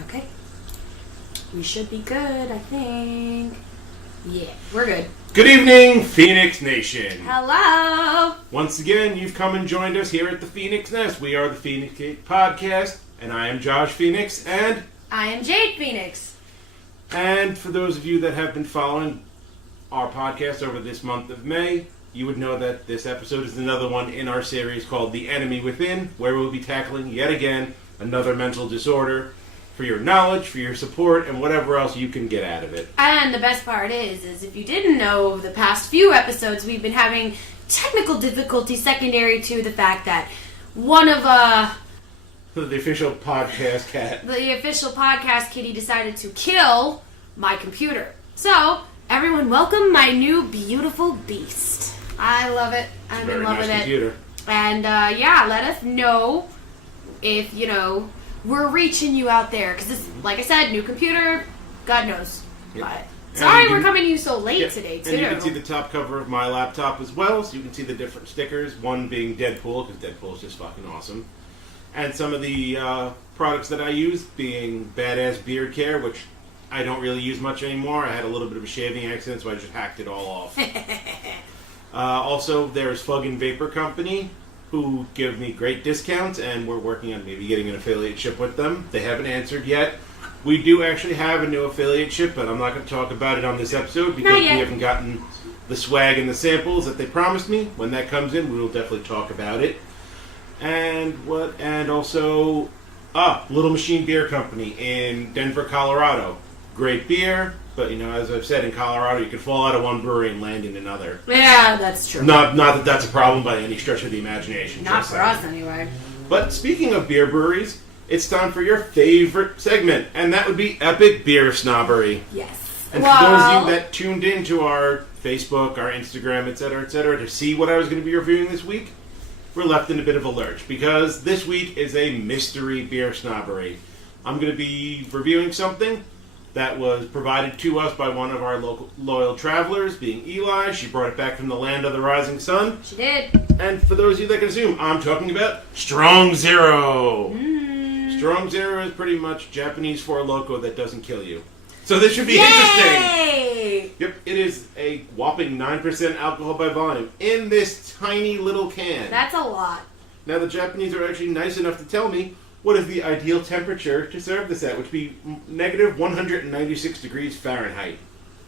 Okay. We should be good, I think. Yeah, we're good. Good evening, Phoenix Nation. Hello. Once again, you've come and joined us here at the Phoenix Nest. We are the Phoenix Gate Podcast, and I am Josh Feinics, and I am Jade Feinics. And for those of you that have been following our podcast over this month of May, you would know that this episode is another one in our series called The Enemy Within, where we'll be tackling, yet again, another mental disorder for your knowledge, for your support, and whatever else you can get out of it. And the best part is if you didn't know, over the past few episodes, we've been having technical difficulties secondary to the fact that one of, the official podcast cat. the official podcast kitty decided to kill my computer. So, everyone welcome my new beautiful beast. I love it. I'm in love with it. Computer. And, let us know if, we're reaching you out there. Because this, like I said, new computer, God knows. Yep. But sorry we're coming to you so late today, too. And you can see the top cover of my laptop as well, so you can see the different stickers. One being Deadpool, because Deadpool is just fucking awesome. And some of the products that I use being Badass Beard Care, which I don't really use much anymore. I had a little bit of a shaving accident, so I just hacked it all off. Also, there's Fug and Vapor Company, who give me great discounts, and we're working on maybe getting an affiliate ship with them. They haven't answered yet. We do actually have a new affiliate ship, but I'm not going to talk about it on this episode because we haven't gotten the swag and the samples that they promised me. When that comes in, we will definitely talk about it. And also, Little Machine Beer Company in Denver, Colorado. Great beer, but as I've said, in Colorado, you can fall out of one brewery and land in another. Yeah, that's true. Not that that's a problem by any stretch of the imagination. Not for us, anyway. But speaking of beer breweries, it's time for your favorite segment, and that would be Epic Beer Snobbery. Yes. And for those of you that tuned into our Facebook, our Instagram, etc., to see what I was going to be reviewing this week, we're left in a bit of a lurch, because this week is a mystery beer snobbery. I'm going to be reviewing something that was provided to us by one of our local loyal travelers, being Eli. She brought it back from the land of the rising sun. She did. And for those of you that can assume, I'm talking about Strong Zero. Mm. Strong Zero is pretty much Japanese Four Loko that doesn't kill you. So this should be Yay! interesting. Yep, it is a whopping 9% alcohol by volume in this tiny little can. That's a lot. Now the Japanese are actually nice enough to tell me what is the ideal temperature to serve this at, which would be negative 196 degrees Fahrenheit.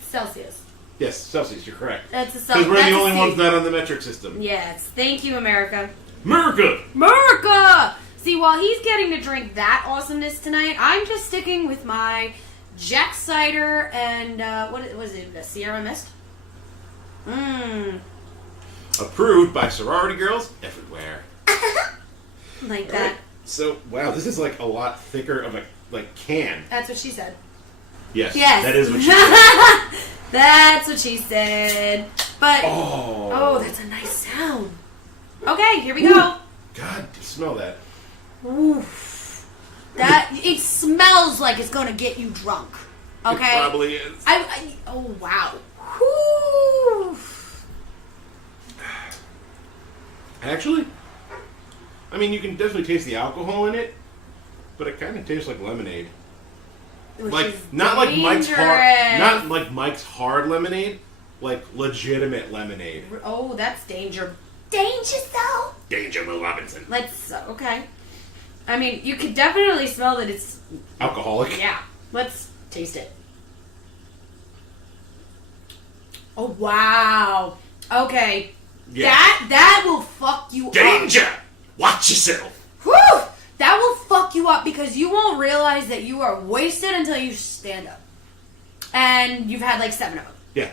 Celsius. Yes, Celsius, you're correct. That's a Celsius. Because we're the only ones not on the metric system. Yes. Thank you, America. America! America! See, while he's getting to drink that awesomeness tonight, I'm just sticking with my Jack Cider and, what was it, a Sierra Mist? Mmm. Approved by sorority girls everywhere. Like All that. right. So, wow, this is like a lot thicker of a can. That's what she said. Yes. Yes. That is what she said. That's what she said. But, oh, that's a nice sound. Okay, here we go. God, smell that. Oof. It smells like it's gonna get you drunk. Okay? It probably is. Oh, wow. Whew. Actually, I mean, you can definitely taste the alcohol in it, but it kind of tastes like lemonade. Which like is not like dangerous. Mike's hard lemonade, like legitimate lemonade. Oh, that's danger. Danger though. Danger, Will Robinson. Okay. I mean, you could definitely smell that it's Alcoholic. Yeah. Let's taste it. Oh wow. Okay. Yeah. That will fuck you up. Danger! Watch yourself. Whew! That will fuck you up because you won't realize that you are wasted until you stand up. And you've had like 7 of them. Yeah.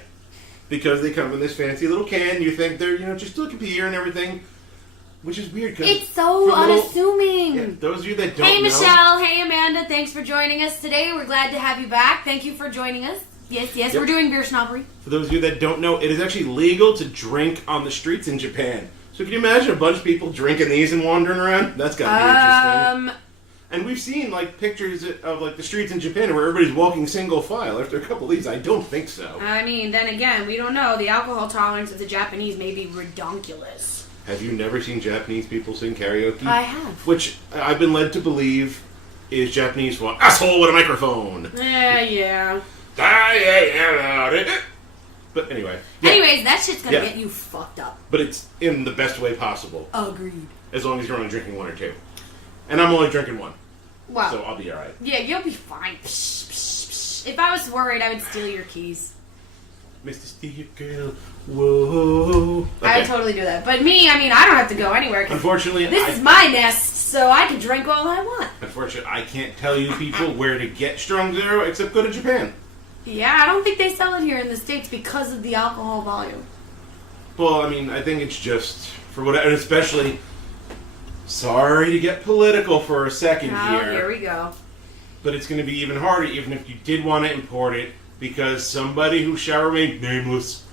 Because they come in this fancy little can, you think they're, just like a beer and everything. Which is weird because it's so unassuming. Yeah, those of you that don't know. Hey Michelle, hey Amanda, thanks for joining us today. We're glad to have you back. Thank you for joining us. Yes, yep. We're doing beer snobbery. For those of you that don't know, it is actually legal to drink on the streets in Japan. So can you imagine a bunch of people drinking these and wandering around? That's gotta be interesting. And we've seen pictures of the streets in Japan where everybody's walking single file. After a couple of these, I don't think so. I mean, then again, we don't know. The alcohol tolerance of the Japanese may be redonkulous. Have you never seen Japanese people sing karaoke? I have. Which I've been led to believe is Japanese for asshole with a microphone. Yeah. But anyway. Yeah. Anyways, that shit's gonna get you fucked up. But it's in the best way possible. Agreed. As long as you're only drinking one or two. And I'm only drinking one. Wow. So I'll be alright. Yeah, you'll be fine. Psh, psh, psh. If I was worried, I would steal your keys. Mr. Steve Girl, whoa. Okay. I would totally do that. But me, I mean, I don't have to go anywhere. Unfortunately, this is my nest, so I can drink all I want. Unfortunately, I can't tell you people where to get Strong Zero except go to Japan. Yeah, I don't think they sell it here in the States because of the alcohol volume. Well, I mean, I think it's just for whatever, and especially, sorry to get political for a second Here we go. But it's going to be even harder, even if you did want to import it, because somebody who shall remain nameless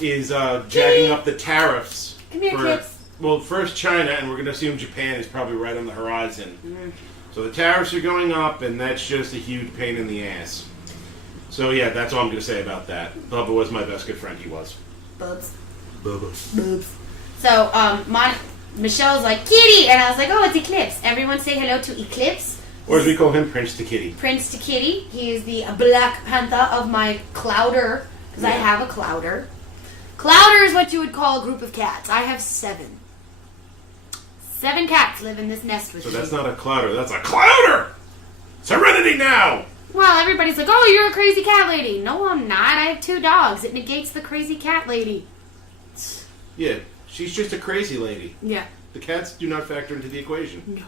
is jacking up the tariffs. Come here, kids. Well, first China, and we're going to assume Japan is probably right on the horizon. So the tariffs are going up, and that's just a huge pain in the ass. So yeah, that's all I'm going to say about that. Bubba was my best good friend. He was. Bubs. Bubba. Boobs. So, Michelle's like, Kitty! And I was like, oh, it's Eclipse. Everyone say hello to Eclipse. Or as we call him, Prince to Kitty. Prince to Kitty. He is the Black Panther of my Clouder. Because I have a Clouder. Clouder is what you would call a group of cats. I have 7. 7 cats live in this nest with me. So that's not a Clouder, that's a Clouder! Serenity now! Well, everybody's like, oh, you're a crazy cat lady. No, I'm not. I have 2 dogs. It negates the crazy cat lady. Yeah, she's just a crazy lady. Yeah. The cats do not factor into the equation. No.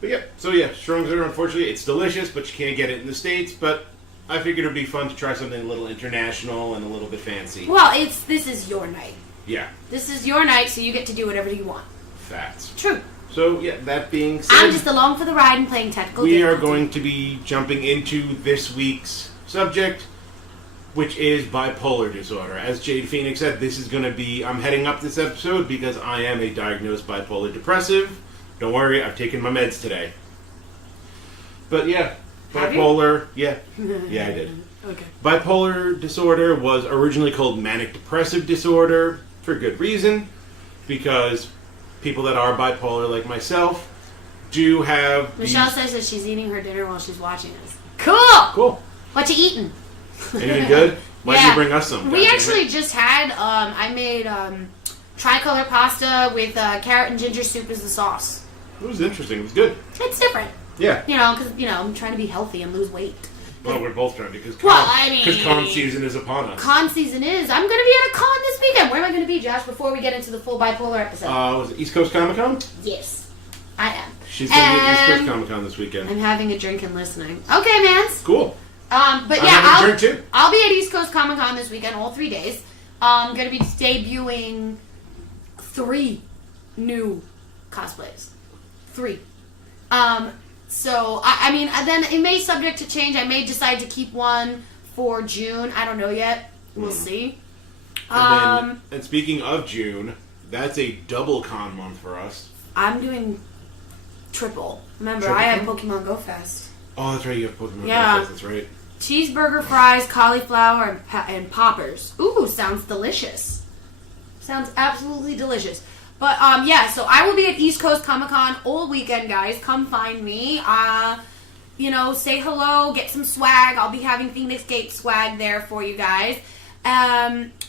But yeah, so yeah, Strong Zero, unfortunately, it's delicious, but you can't get it in the States, but I figured it would be fun to try something a little international and a little bit fancy. Well, this is your night. Yeah. This is your night, so you get to do whatever you want. Facts. True. So, yeah, that being said, I'm just along for the ride and playing technical we are difficulty. going to be jumping into this week's subject, which is bipolar disorder. As Jade Feinics said, this is going to be, I'm heading up this episode because I am a diagnosed bipolar depressive. Don't worry, I've taken my meds today. But yeah, bipolar, yeah, I did. Okay. Bipolar disorder was originally called manic depressive disorder for good reason, because people that are bipolar, like myself, do have. Michelle says that she's eating her dinner while she's watching us. Cool. Cool. What you eating? Anything good? Why did you bring us some? We actually just had. I made tricolor pasta with carrot and ginger soup as the sauce. It was interesting. It was good. It's different. Yeah. Because I'm trying to be healthy and lose weight. Well, we're both trying because con season is upon us. Con season is. I'm going to be at a con this weekend. Where am I going to be, Josh, before we get into the full bipolar episode? Was it East Coast Comic Con? Yes, I am. She's going to be at East Coast Comic Con this weekend. I'm having a drink and listening. Okay, mans. Cool. But I'm yeah, having a drink too. I'll be at East Coast Comic Con this weekend, all 3 days. I'm going to be debuting 3 new cosplays. 3. So, I mean, then it may subject to change. I may decide to keep one for June. I don't know yet. We'll see. And speaking of June, that's a double con month for us. I'm doing triple. Remember, Triple? I have Pokemon Go Fest. Oh, that's right. You have Pokemon. Yeah. Go, that's right. Cheeseburger, fries, cauliflower, and poppers. Ooh, sounds delicious. Sounds absolutely delicious. But, yeah, so I will be at East Coast Comic Con all weekend, guys. Come find me. Say hello, get some swag. I'll be having Phoenix Gate swag there for you guys.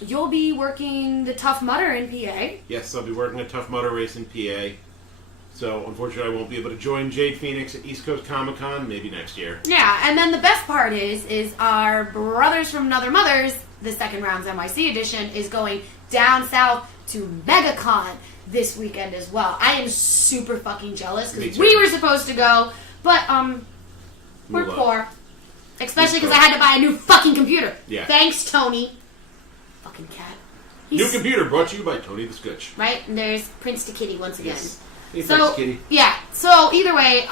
You'll be working the Tough Mudder in PA. Yes, I'll be working a Tough Mudder race in PA. So, unfortunately, I won't be able to join Jade Feinics at East Coast Comic Con. Maybe next year. Yeah, and then the best part is our Brothers from Another Mothers, the Second Rounds NYC edition, is going down south to MegaCon this weekend as well. I am super fucking jealous because we were supposed to go, but we're poor. Especially because I had to buy a new fucking computer. Yeah. Thanks, Tony. Fucking cat. New computer brought to you by Tony the Scutch. Right? And there's Prince to Kitty once again. Yes. Hey, so, thanks, Kitty. yeah. So, either way,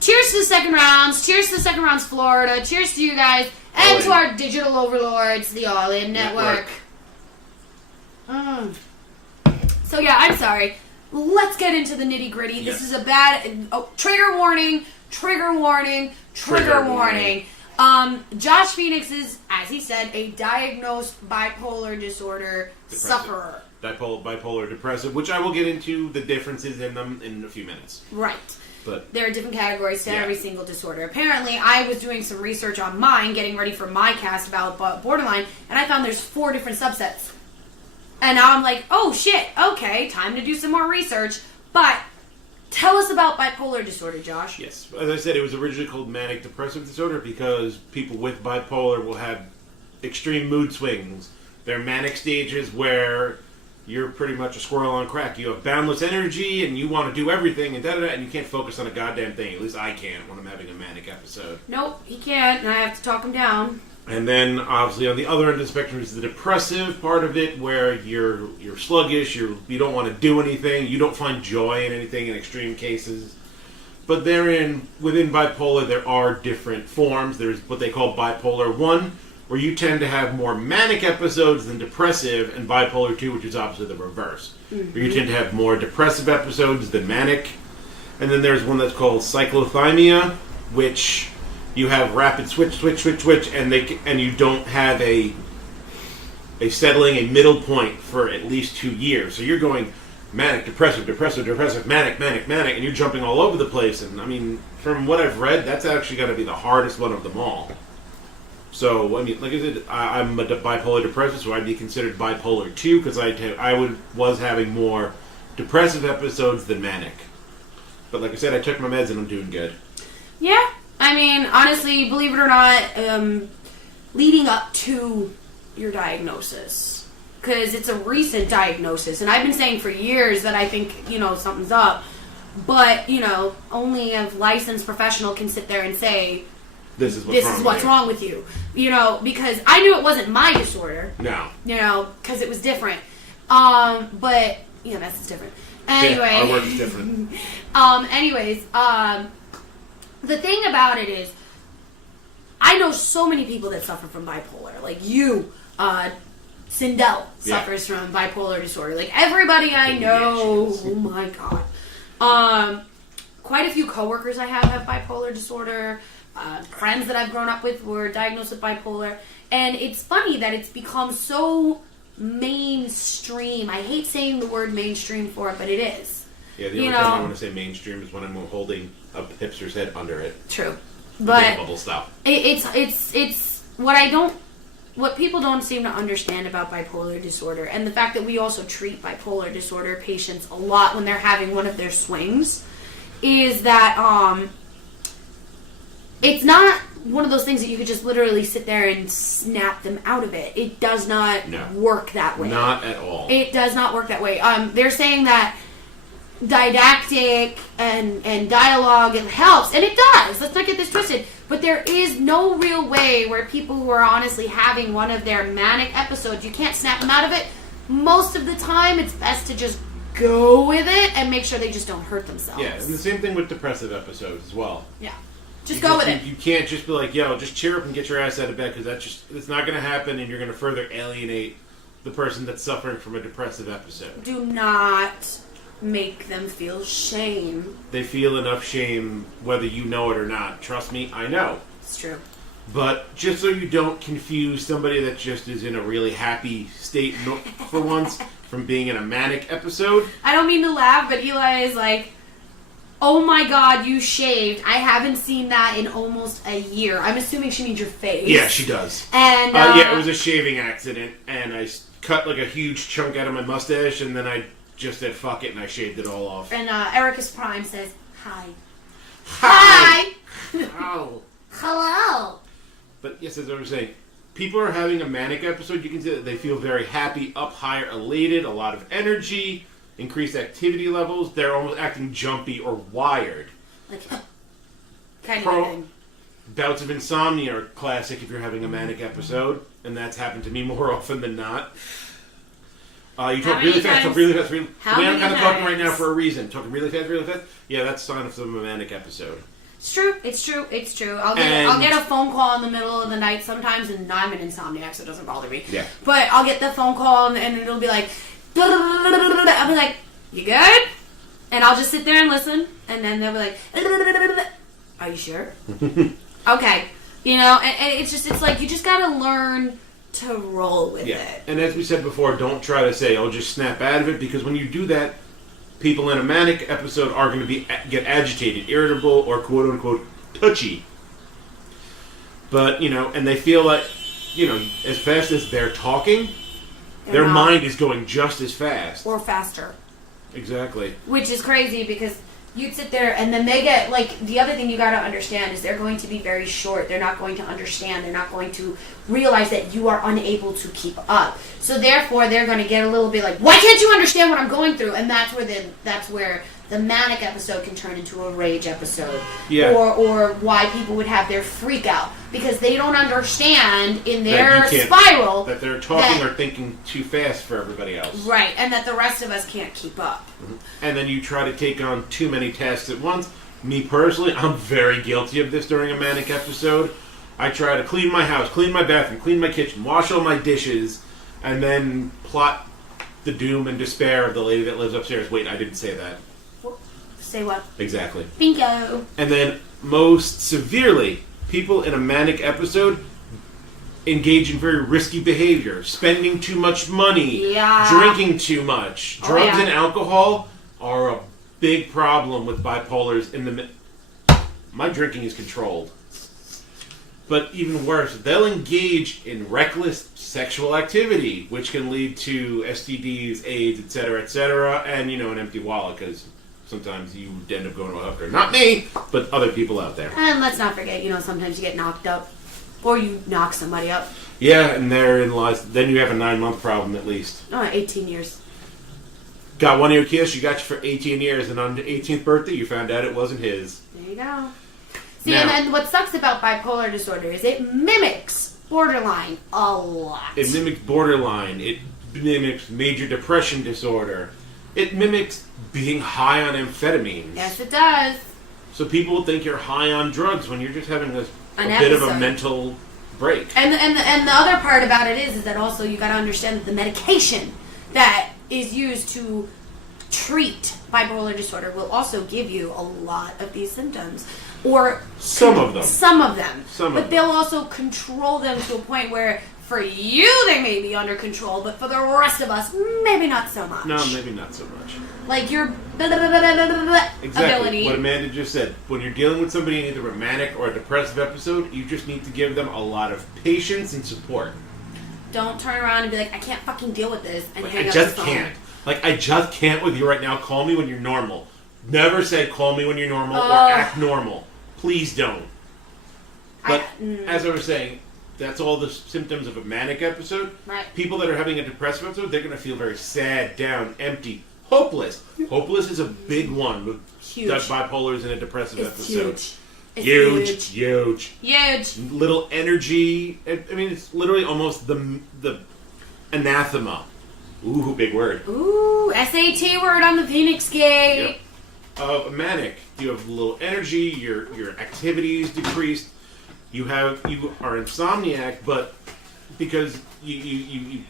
cheers to the second rounds. Cheers to the second rounds, Florida. Cheers to you guys. And to our digital overlords, the All In Network. So, yeah, I'm sorry. Let's get into the nitty gritty. Yes. This is a bad... trigger warning. Trigger warning. Trigger warning. Josh Feinics is, as he said, a diagnosed bipolar disorder sufferer. Bipolar depressive, which I will get into the differences in them in a few minutes. Right. but there are different categories to Yeah. every single disorder. Apparently, I was doing some research on mine, getting ready for my cast about borderline, and I found there's 4 different subsets. And now I'm like, oh shit, okay, time to do some more research. But tell us about bipolar disorder, Josh. yes, as I said, it was originally called manic depressive disorder because people with bipolar will have extreme mood swings. They're manic stages where you're pretty much a squirrel on crack. You have boundless energy and you want to do everything and da-da-da, and you can't focus on a goddamn thing. At least I can't when I'm having a manic episode. Nope, he can't, and I have to talk him down. And then, obviously, on the other end of the spectrum is the depressive part of it, where you're sluggish, you don't want to do anything, you don't find joy in anything in extreme cases. But within bipolar, there are different forms. There's what they call bipolar 1, where you tend to have more manic episodes than depressive, and bipolar 2, which is obviously the reverse, where you tend to have more depressive episodes than manic. And then there's one that's called cyclothymia, which you have rapid switch, and you don't have a middle point for at least 2 years. So you're going manic, depressive, manic, and you're jumping all over the place. And I mean, from what I've read, that's actually got to be the hardest one of them all. So I mean, like I said, I'm a bipolar depressive, so I'd be considered bipolar 2 because was having more depressive episodes than manic. But like I said, I took my meds and I'm doing good. Yeah. I mean, honestly, believe it or not, leading up to your diagnosis, because it's a recent diagnosis, and I've been saying for years that I think, something's up, but, only a licensed professional can sit there and say, this is what's wrong with you, because I knew it wasn't my disorder. No. Because it was different. But, that's different. Anyway. Yeah, our work is different. The thing about it is, I know so many people that suffer from bipolar. Like you, Sindel suffers from bipolar disorder. Like everybody I know, oh my god. Quite a few coworkers I have bipolar disorder. Friends that I've grown up with were diagnosed with bipolar. And it's funny that it's become so mainstream. I hate saying the word mainstream for it, but it is. Yeah, the only time I want to say mainstream is when I'm holding a hipster's head under it. True, but bubble stop. It's what people don't seem to understand about bipolar disorder, and the fact that we also treat bipolar disorder patients a lot when they're having one of their swings, is that it's not one of those things that you could just literally sit there and snap them out of it. It does not work that way. Not at all. It does not work that way. They're saying that didactic and dialogue, it helps, and it does. Let's not get this twisted. But there is no real way where people who are honestly having one of their manic episodes, you can't snap them out of it. Most of the time, it's best to just go with it and make sure they just don't hurt themselves. Yeah, and the same thing with depressive episodes as well. Yeah. Just go with it. You can't just be like, yo, just cheer up and get your ass out of bed, because it's not going to happen, and you're going to further alienate the person that's suffering from a depressive episode. Do not make them feel shame. They feel enough shame whether you know it or not. Trust me, I know. It's true. But just so you don't confuse somebody that just is in a really happy state for once from being in a manic episode. I don't mean to laugh, but Eli is like, oh my god, you shaved. I haven't seen that in almost a year. I'm assuming she means your face. Yeah, she does. And yeah, it was a shaving accident, and I cut like a huge chunk out of my mustache, and then I just said fuck it, and I shaved it all off. And Ericus Prime says, hi. Hi! Oh. Hello! But yes, as I was saying, people are having a manic episode. You can see that they feel very happy, up higher, elated, a lot of energy, increased activity levels. They're almost acting jumpy or wired. Like, kind of thing. Bouts of insomnia are classic if you're having a manic episode, and that's happened to me more often than not. You talk really fast, How I'm kind of talking right now times? for a reason. Talking really fast. Yeah, that's a sign of a manic episode. It's true. I'll get a phone call in the middle of the night sometimes, and I'm an insomniac, so it doesn't bother me. Yeah. But I'll get the phone call, and it'll be like, I'll be like, you good? And I'll just sit there and listen, and then they'll be like, are you sure? Okay. And it's like, you just gotta learn to roll with it. And as we said before, don't try to say, "Oh, just snap out of it," because when you do that, people in a manic episode are going to get agitated, irritable, or quote unquote touchy. But, and they feel like, as fast as they're talking, their mind is going just as fast. Or faster. Exactly. Which is crazy because you'd sit there and then they get, the other thing you got to understand is they're going to be very short. They're not going to understand. They're not going to realize that you are unable to keep up. So therefore, they're going to get a little bit like, why can't you understand what I'm going through? And that's where the manic episode can turn into a rage episode. Yeah. Or why people would have their freak out. Because they don't understand in their spiral that they're talking or thinking too fast for everybody else. Right, and that the rest of us can't keep up. Mm-hmm. And then you try to take on too many tasks at once. Me personally, I'm very guilty of this during a manic episode. I try to clean my house, clean my bathroom, clean my kitchen, wash all my dishes, and then plot the doom and despair of the lady that lives upstairs. Wait, I didn't say that. Say what? Exactly. Bingo. And then, most severely, people in a manic episode engage in very risky behavior. Spending too much money. Yeah. Drinking too much. Drugs and alcohol are a big problem with bipolars. My drinking is controlled. But even worse, they'll engage in reckless sexual activity, which can lead to STDs, AIDS, etc., and, an empty wallet, because sometimes you end up going to a hooker. Not me, but other people out there. And let's not forget, sometimes you get knocked up. Or you knock somebody up. Yeah, and therein lies... Then you have a 9-month problem, at least. Oh, 18 years. Got one of your kids, you got you for 18 years, and on the 18th birthday, you found out it wasn't his. There you go. See, and then what sucks about bipolar disorder is it mimics borderline a lot. It mimics borderline. It mimics major depression disorder. It mimics being high on amphetamines. Yes, it does. So people think you're high on drugs when you're just having a bit episode. of a mental break. And the other part about it is that also you got to understand that the medication that is used to treat bipolar disorder will also give you a lot of these symptoms. Or some of them. But they'll also control them to a point where for you they may be under control, but for the rest of us, maybe not so much. No, maybe not so much. Like your exactly. ability. What Amanda just said. When you're dealing with somebody in either a manic or a depressive episode, you just need to give them a lot of patience and support. Don't turn around and be like, I can't fucking deal with this, and hang I up just the phone. can't. I just can't with you right now. Call me when you're normal. Never say call me when you're normal or act normal. Please don't. But as I was saying, that's all the symptoms of a manic episode. Right. People that are having a depressive episode, they're going to feel very sad, down, empty, hopeless. Hopeless is a big one with bipolars in a depressive episode. Huge. Little energy. I mean, it's literally almost the anathema. Ooh, big word. Ooh, SAT word on the Phoenix Gate. Yep. Manic. You have little energy. Your activity is decreased. You are insomniac, but because you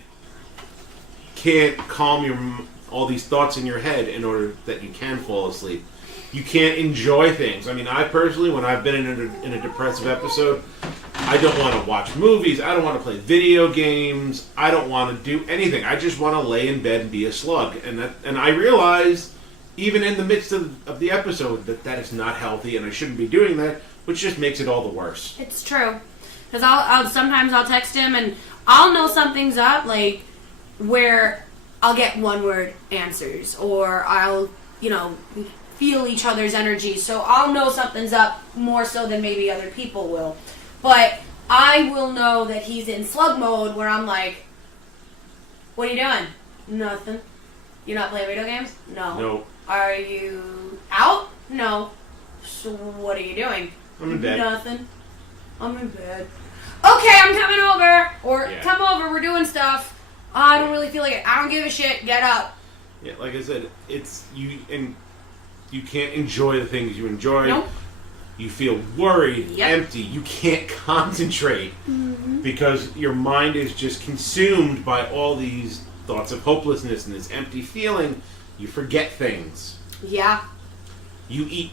can't calm all these thoughts in your head in order that you can fall asleep. You can't enjoy things. I mean, I personally, when I've been in a depressive episode, I don't want to watch movies. I don't want to play video games. I don't want to do anything. I just want to lay in bed and be a slug. And I realize, even in the midst of the episode, that is not healthy, and I shouldn't be doing that, which just makes it all the worse. It's true. Because sometimes I'll text him, and I'll know something's up, like, where I'll get one-word answers, or I'll, feel each other's energy, so I'll know something's up more so than maybe other people will. But I will know that he's in slug mode where I'm like, what are you doing? Nothing. You not playing video games? No. No. Are you out? No. So what are you doing? I'm in bed. Nothing. I'm in bed. Okay, I'm coming over. Or come over, we're doing stuff. I don't really feel like it. I don't give a shit. Get up. Yeah, like I said, it's you, and you can't enjoy the things you enjoy. Nope. You feel worried, empty. You can't concentrate because your mind is just consumed by all these thoughts of hopelessness and this empty feeling. You forget things. Yeah. You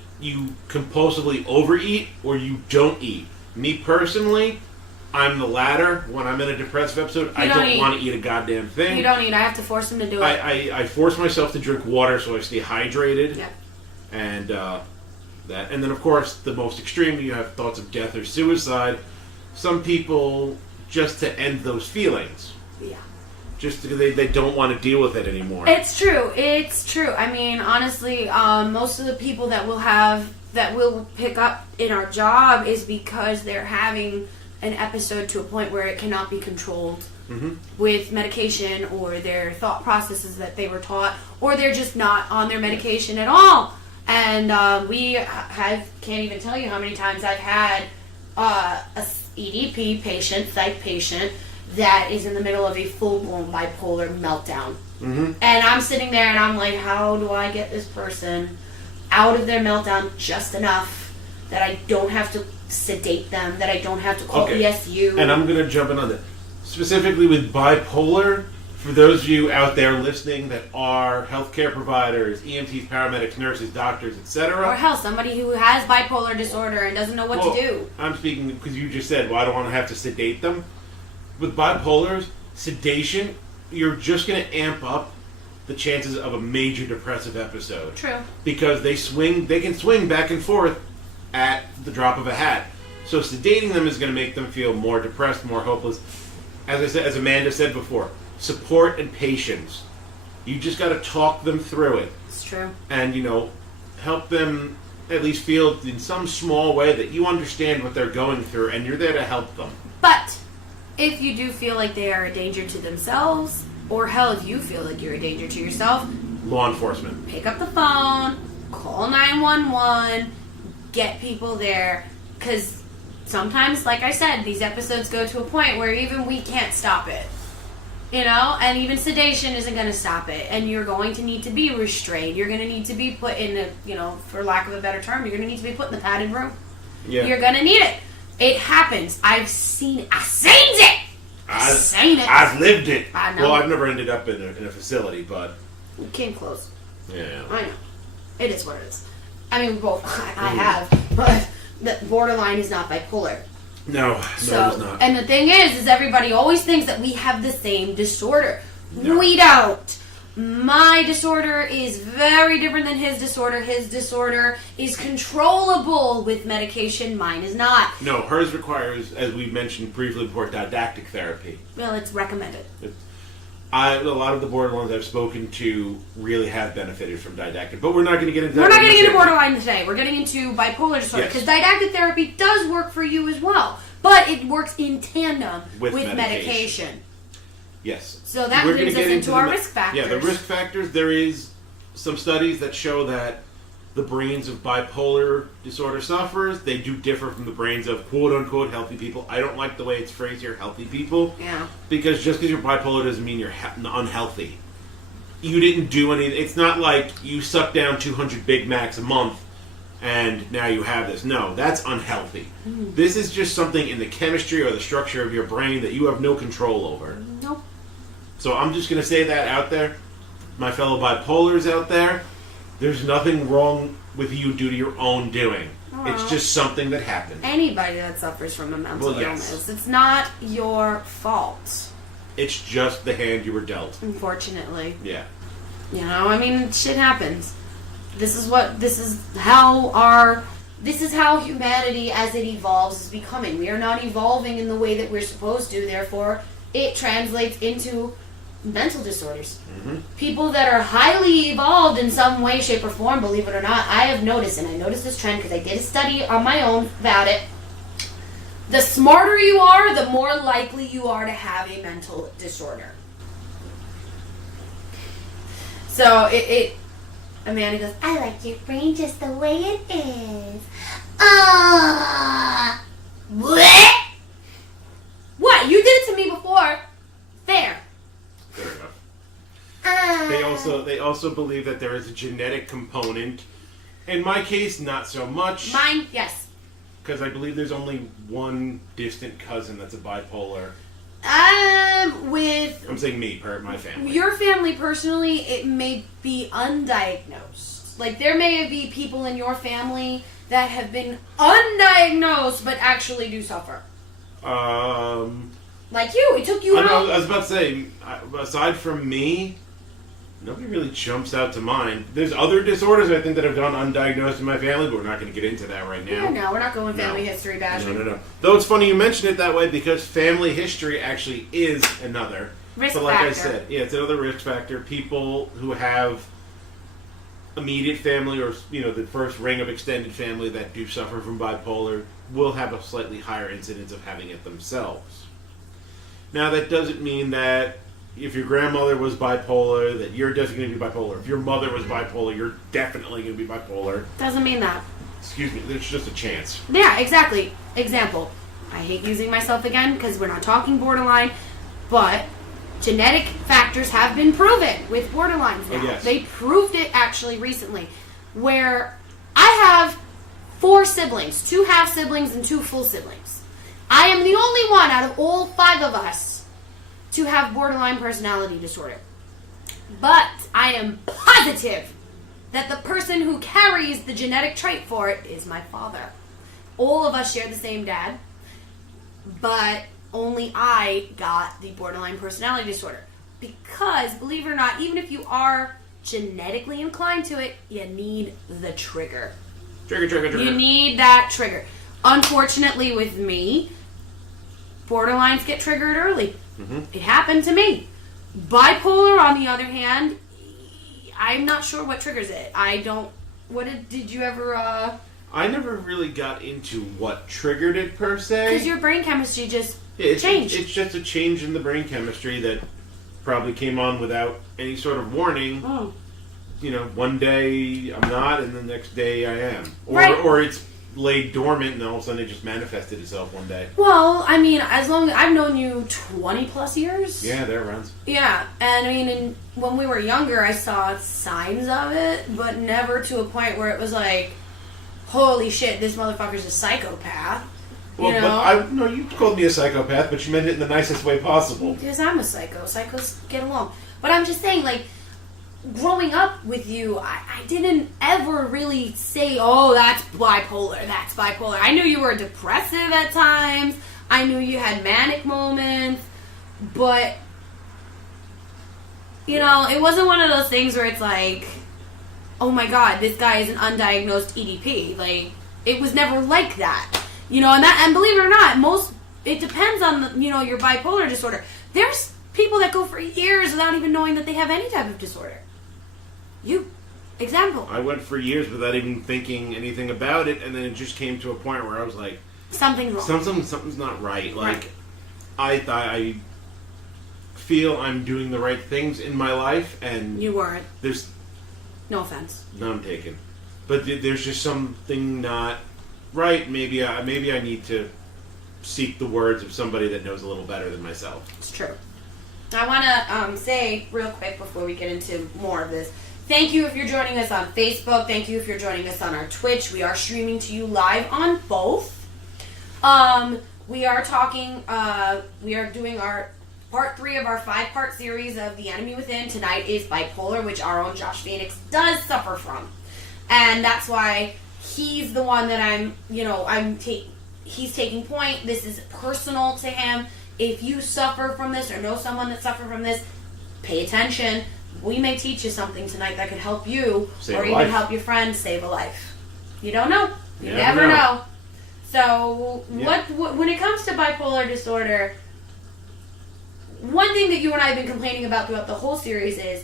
compulsively overeat, or you don't eat. Me personally, I'm the latter. When I'm in a depressive episode, I don't want to eat a goddamn thing. You don't eat. I have to force him to do it. I force myself to drink water so I stay hydrated. Yeah. And and then of course the most extreme, you have thoughts of death or suicide. Some people just to end those feelings. Yeah. Just because they don't want to deal with it anymore. It's true. I mean, honestly, most of the people that we'll pick up in our job is because they're having an episode to a point where it cannot be controlled with medication, or their thought processes that they were taught, or they're just not on their medication at all. And can't even tell you how many times I've had a EDP patient, psych patient, that is in the middle of a full-blown bipolar meltdown. And I'm sitting there and I'm like, how do I get this person out of their meltdown just enough that I don't have to sedate them, that I don't have to call ESU? And I'm going to jump in on that. Specifically with bipolar, for those of you out there listening that are healthcare providers, EMTs, paramedics, nurses, doctors, etc. Or hell, somebody who has bipolar disorder and doesn't know what to do. I'm speaking because you just said, well, I don't want to have to sedate them. With bipolars, sedation, you're just going to amp up the chances of a major depressive episode. True. Because they can swing back and forth at the drop of a hat. So sedating them is going to make them feel more depressed, more hopeless. As I said, as Amanda said before, support and patience. You just got to talk them through it. It's true. And, help them at least feel in some small way that you understand what they're going through and you're there to help them. But if you do feel like they are a danger to themselves, or hell, if you feel like you're a danger to yourself, law enforcement. Pick up the phone, call 911, get people there, because sometimes, like I said, these episodes go to a point where even we can't stop it. And even sedation isn't going to stop it. And you're going to need to be restrained. You're going to need to be put in for lack of a better term, you're going to need to be put in the padded room. Yeah. You're going to need it. It happens. I've seen it. I've seen it. I've lived it. I know. Well, I've never ended up in a facility, but we came close. Yeah. I know. It is what it is. I mean, both. I have, but the borderline is not bipolar. No, it's not. And the thing is everybody always thinks that we have the same disorder. No. We don't. My disorder is very different than his disorder. His disorder is controllable with medication. Mine is not. No, hers requires, as we mentioned briefly before, didactic therapy. Well, it's recommended. A lot of the borderlines I've spoken to really have benefited from didactic, but we're not going to get into that. We're not getting into borderline today. We're getting into bipolar disorder, because didactic therapy does work for you as well, but it works in tandem with medication. Yes. So that brings us into our risk factors. Yeah, the risk factors. There is some studies that show that the brains of bipolar disorder sufferers, they do differ from the brains of quote-unquote healthy people. I don't like the way it's phrased here, healthy people. Yeah. Because just because you're bipolar doesn't mean you're unhealthy. You didn't do anything. It's not like you suck down 200 Big Macs a month and now you have this. No, that's unhealthy. Mm. This is just something in the chemistry or the structure of your brain that you have no control over. Nope. So I'm just going to say that out there. My fellow bipolars out there, there's nothing wrong with you due to your own doing. It's just something that happened. Anybody that suffers from a mental illness, it's not your fault. It's just the hand you were dealt. Unfortunately. Yeah. Shit happens. This is how humanity as it evolves is becoming. We are not evolving in the way that we're supposed to, therefore it translates into mental disorders. Mm-hmm. People that are highly evolved in some way, shape, or form, believe it or not, I have noticed, and I noticed this trend because I did a study on my own about it. The smarter you are, the more likely you are to have a mental disorder. So Amanda goes, I like your brain just the way it is. What? You did it to me before. Fair. Fair enough. They also believe that there is a genetic component. In my case, not so much. Mine, yes. Because I believe there's only one distant cousin that's a bipolar. I'm saying me, my family. Your family, personally, it may be undiagnosed. Like, there may be people in your family that have been undiagnosed but actually do suffer. Like you, it took you I out. was about to say, aside from me, nobody really jumps out to mind. There's other disorders I think that have gone undiagnosed in my family, but we're not going to get into that right now. Yeah, no, we're not going family history bashing. No. Though it's funny you mention it that way because family history actually is another Risk but like factor. I said, yeah, it's another risk factor. People who have immediate family or the first ring of extended family that do suffer from bipolar will have a slightly higher incidence of having it themselves. Now that doesn't mean that if your grandmother was bipolar that you're definitely going to be bipolar. If your mother was bipolar, you're definitely going to be bipolar. Doesn't mean that. Excuse me, there's just a chance. Yeah, exactly. Example. I hate using myself again because we're not talking borderline, but genetic factors have been proven with borderlines now. Oh, yes. They proved it actually recently, where I have 4 siblings, 2 half siblings and 2 full siblings. I am the only one out of all 5 of us to have borderline personality disorder. But I am positive that the person who carries the genetic trait for it is my father. All of us share the same dad, but only I got the borderline personality disorder. Because, believe it or not, even if you are genetically inclined to it, you need the trigger. Trigger. You need that trigger. Unfortunately, with me, borderlines get triggered early. Mm-hmm. It happened to me. Bipolar, on the other hand, I'm not sure what triggers it. Did you ever, I never really got into what triggered it per se. because your brain chemistry just changed. It's just a change in the brain chemistry that probably came on without any sort of warning. Oh. One day I'm not, and the next day I am. Right. Or it's laid dormant, and all of a sudden it just manifested itself one day. Well, I mean, as long as I've known you 20 plus years. Yeah, there it runs. Yeah, and I mean, when we were younger, I saw signs of it, but never to a point where it was like, holy shit, this motherfucker's a psychopath. Well, you called me a psychopath, but you meant it in the nicest way possible. Because I'm a psycho. Psychos get along. But I'm just saying, like, growing up with you, I didn't ever really say, oh, that's bipolar. I knew you were depressive at times. I knew you had manic moments. But, it wasn't one of those things where it's like, oh my god, this guy is an undiagnosed EDP. Like, it was never like that. And believe it or not, it depends on your bipolar disorder. There's people that go for years without even knowing that they have any type of disorder. Example. I went for years without even thinking anything about it, and then it just came to a point where I was like, something's wrong. Something's not right. Like, right. I feel I'm doing the right things in my life, and you weren't. There's no offense. None taken, but there's just something not right. Maybe I need to seek the words of somebody that knows a little better than myself. It's true. I want to say real quick before we get into more of this. Thank you if you're joining us on Facebook. Thank you if you're joining us on our Twitch. We are streaming to you live on both. We are doing our part 3 of our 5-part series of The Enemy Within. Tonight is bipolar, which our own Josh Feinics does suffer from. And that's why he's the one that he's taking point. This is personal to him. If you suffer from this or know someone that suffered from this, pay attention. We may teach you something tonight that could help you or even help your friend save a life. You don't know. You never know. So, when it comes to bipolar disorder, one thing that you and I have been complaining about throughout the whole series is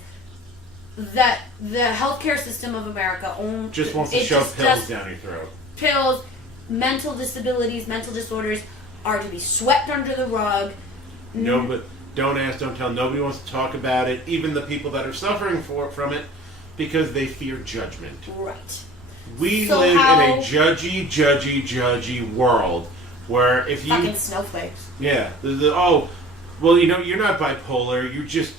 that the healthcare system of America just wants to shove pills down your throat. Pills, mental disabilities, mental disorders are to be swept under the rug. No, but don't ask, don't tell. Nobody wants to talk about it. Even the people that are suffering from it, because they fear judgment. Right. We live in a judgy world where if you fucking snowflakes. Yeah. You're not bipolar. You just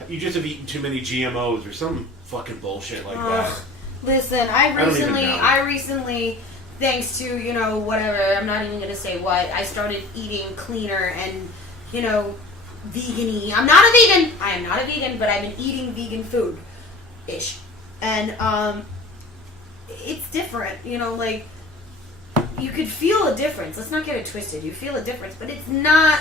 have eaten too many GMOs or some fucking bullshit like that. Listen, I recently, thanks to whatever, I'm not even gonna say what, I started eating cleaner and vegan-y. I'm not a vegan. I am not a vegan, but I've been eating vegan food-ish. And, it's different, you could feel a difference. Let's not get it twisted. You feel a difference, but it's not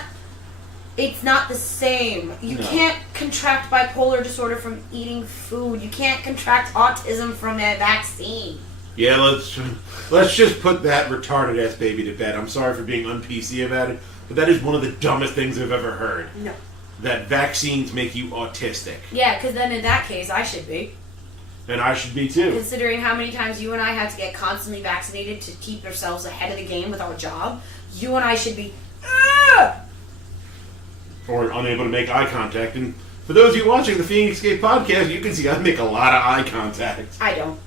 the same. You can't contract bipolar disorder from eating food. You can't contract autism from a vaccine. Yeah, let's just put that retarded ass baby to bed. I'm sorry for being un-PC about it, but that is one of the dumbest things I've ever heard. No. That vaccines make you autistic. Yeah, because then in that case, I should be. And I should be too. Considering how many times you and I had to get constantly vaccinated to keep ourselves ahead of the game with our job, you and I should be... Or unable to make eye contact. And for those of you watching the Phoenix Gate podcast, you can see I make a lot of eye contact. I don't.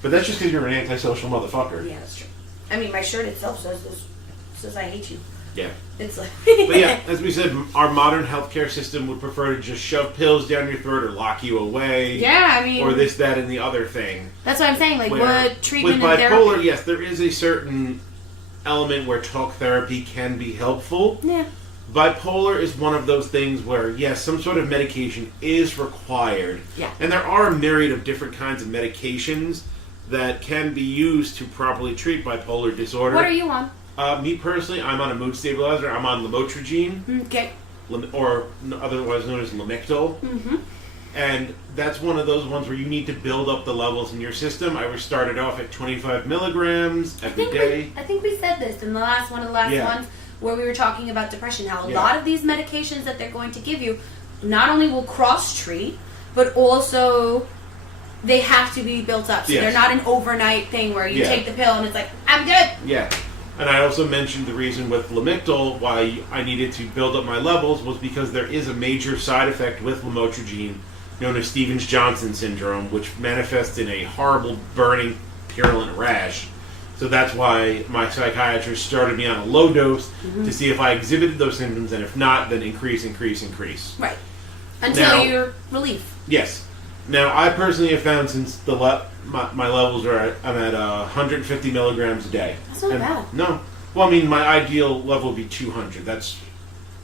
But that's just because you're an antisocial motherfucker. Yeah, that's true. I mean, my shirt itself says I hate you. Yeah. It's like... But yeah, as we said, our modern healthcare system would prefer to just shove pills down your throat or lock you away. Yeah, I mean... Or this, that, and the other thing. That's what I'm saying. Like, what treatment with and bipolar, therapy... yes, there is a certain element where talk therapy can be helpful. Yeah. Bipolar is one of those things where, yes, some sort of medication is required. Yeah. And there are a myriad of different kinds of medications that can be used to properly treat bipolar disorder. What are you on? Me personally, I'm on a mood stabilizer. I'm on lamotrigine. Okay. Or otherwise known as Lamictal. Mm-hmm. And that's one of those ones where you need to build up the levels in your system. I was started off at 25 milligrams every day. I think we said this in the last one of the last ones where we were talking about depression, how a lot of these medications that they're going to give you not only will cross-treat, but also they have to be built up. So they're not an overnight thing where you take the pill and it's like, I'm good. Yeah. And I also mentioned the reason with Lamictal why I needed to build up my levels was because there is a major side effect with lamotrigine known as Stevens-Johnson syndrome, which manifests in a horrible, burning, purulent rash. So that's why my psychiatrist started me on a low dose to see if I exhibited those symptoms, and if not, then increase. Right. Until you're relieved. Yes. Now, I personally have found since my levels are I'm at 150 milligrams a day. That's not bad. No. Well, I mean, my ideal level would be 200. That's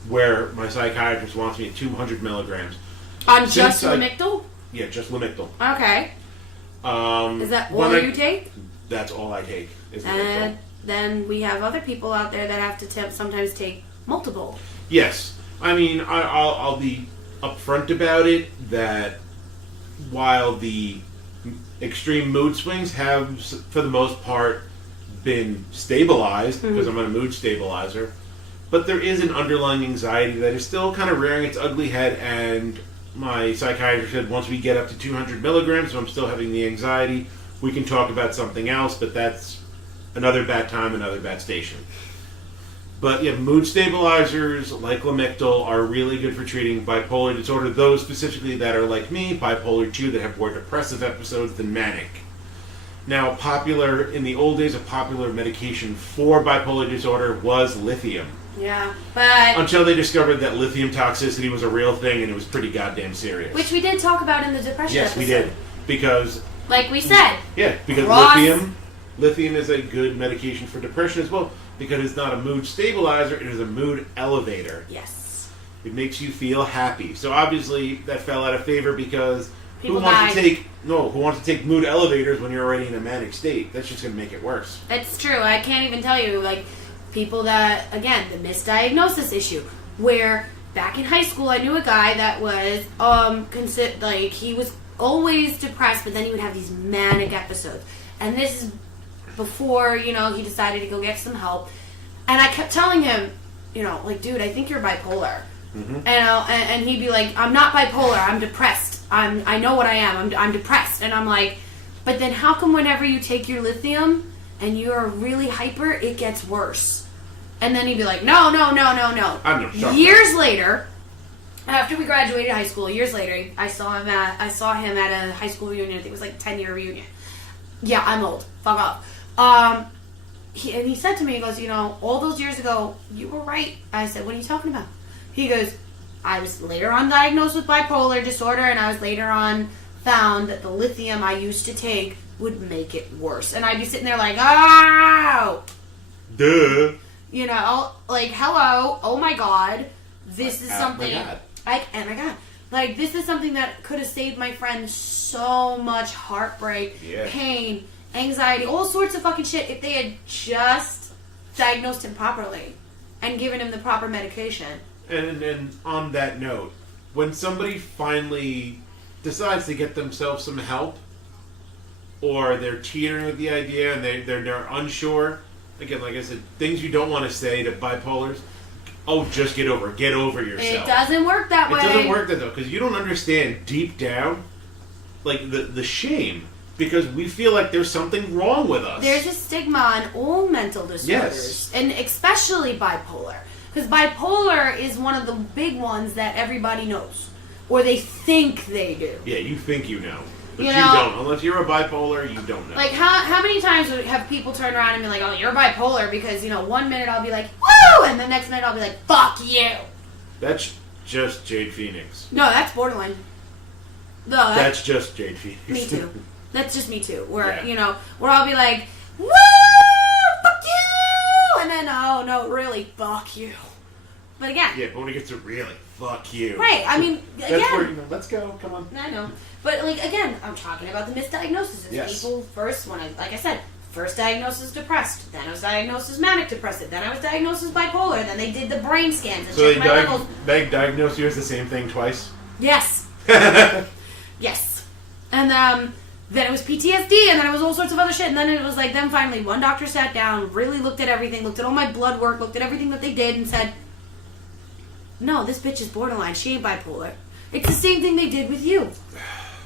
where my psychiatrist wants me at 200 milligrams. On just Lamictal? Yeah, just Lamictal. Okay. Is that all you take? That's all I take. Is Lamictal. And then we have other people out there that have to sometimes take multiple. Yes. I mean, I'll be upfront about it that while the extreme mood swings have, for the most part, been stabilized, because I'm on a mood stabilizer, but there is an underlying anxiety that is still kind of rearing its ugly head, and my psychiatrist said once we get up to 200 milligrams, so I'm still having the anxiety, we can talk about something else, but that's another bad time, another bad station. But yeah, mood stabilizers like Lamictal are really good for treating bipolar disorder, those specifically that are like me, bipolar 2, that have more depressive episodes than manic. Now, in the old days, a popular medication for bipolar disorder was lithium. Yeah, but... Until they discovered that lithium toxicity was a real thing and it was pretty goddamn serious. Which we did talk about in the depression episode. Yes, we did. Because... Like we said. Yeah, because lithium is a good medication for depression as well. Because it's not a mood stabilizer, it is a mood elevator. Yes. It makes you feel happy. So obviously that fell out of favor because who wants to take mood elevators when you're already in a manic state? That's just going to make it worse. It's true. I can't even tell you, like, people that, again, the misdiagnosis issue, where back in high school I knew a guy that was, he was always depressed, but then he would have these manic episodes. And this is before, he decided to go get some help. And I kept telling him, like, dude, I think you're bipolar. Mm-hmm. And he'd be like, I'm not bipolar, I'm depressed. I know what I am. I'm depressed. And I'm like, but then how come whenever you take your lithium and you're really hyper, it gets worse? And then he'd be like, no. Years later, after we graduated high school, years later, I saw him at a high school reunion. I think it was like 10-year reunion. Yeah, I'm old. Fuck off. He said to me, he goes, all those years ago, you were right. I said, what are you talking about? He goes, I was later on diagnosed with bipolar disorder, and I was later on found that the lithium I used to take would make it worse. And I'd be sitting there like, oh! Duh! Like, hello, oh my god, this is something... Oh my god. Like, this is something that could have saved my friend so much heartbreak, pain, anxiety, all sorts of fucking shit, if they had just diagnosed him properly and given him the proper medication. And on that note, when somebody finally decides to get themselves some help, or they're teetering with the idea and they're unsure, again, like I said, things you don't want to say to bipolars. Oh, just get over yourself. It doesn't work that way. It doesn't work that though, because you don't understand deep down, like the shame, because we feel like there's something wrong with us. There's a stigma on all mental disorders, yes, and especially bipolar, because bipolar is one of the big ones that everybody knows, or they think they do. Yeah, you think you know. But you know, don't. Unless you're a bipolar, you don't know. Like, how many times have people turn around and be like, oh, you're bipolar, because, 1 minute I'll be like, woo! And the next minute I'll be like, fuck you! That's just Jade Feinics. No, that's borderline. No, that's just Jade Feinics. Me too. That's just me too. Where, yeah. Where I'll be like, woo! Fuck you! And then, oh, no, really, fuck you. But again. Yeah, but when it gets to really, fuck you. Right, I mean, again. That's where, let's go, come on. I know. But, like, again, I'm talking about the misdiagnoses. Yes. People first, like I said, first diagnosed as depressed, then I was diagnosed as manic depressive, then I was diagnosed as bipolar, then they did the brain scans and so checked my levels. They diagnosed you as the same thing twice? Yes. Yes. And then it was PTSD, and then it was all sorts of other shit, and then it was like, then finally one doctor sat down, really looked at everything, looked at all my blood work, looked at everything that they did, and said, no, this bitch is borderline, she ain't bipolar. It's the same thing they did with you.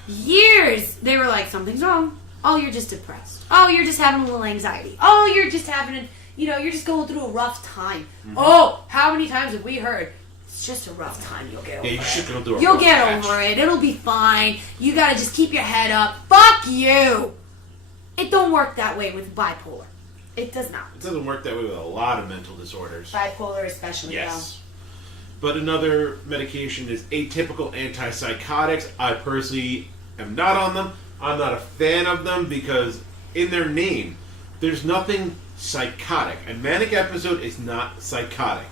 Years, they were like, something's wrong. Oh, you're just depressed. Oh, you're just having a little anxiety. Oh, you're just having you're just going through a rough time. Mm-hmm. Oh, how many times have we heard, it's just a rough time, you'll get over it. Yeah, you should go through a You'll get over it. It'll be fine. You gotta just keep your head up. Fuck you! It don't work that way with bipolar. It does not. It doesn't work that way with a lot of mental disorders. Bipolar especially, yes. But another medication is atypical antipsychotics. I personally am not on them. I'm not a fan of them because in their name, there's nothing psychotic. A manic episode is not psychotic.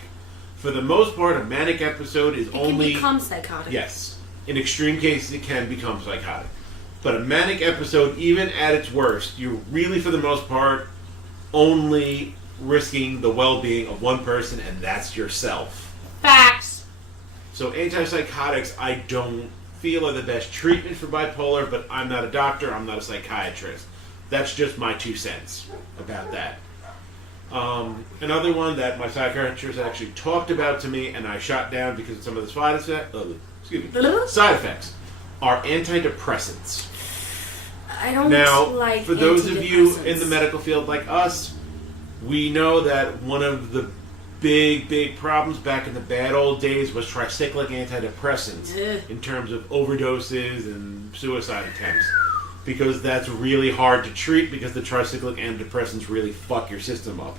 For the most part, a manic episode is only... It can become psychotic. Yes. In extreme cases, it can become psychotic. But a manic episode, even at its worst, you're really, for the most part, only risking the well-being of one person, and that's yourself. Facts. So antipsychotics, I don't feel are the best treatment for bipolar, but I'm not a doctor, I'm not a psychiatrist. That's just my 2 cents about that. Another one that my psychiatrist actually talked about to me, and I shot down because of some of the side effects, are antidepressants. I don't like for those of you in the medical field like us, we know that one of the big problems back in the bad old days was tricyclic antidepressants in terms of overdoses and suicide attempts, because that's really hard to treat because the tricyclic antidepressants really fuck your system up.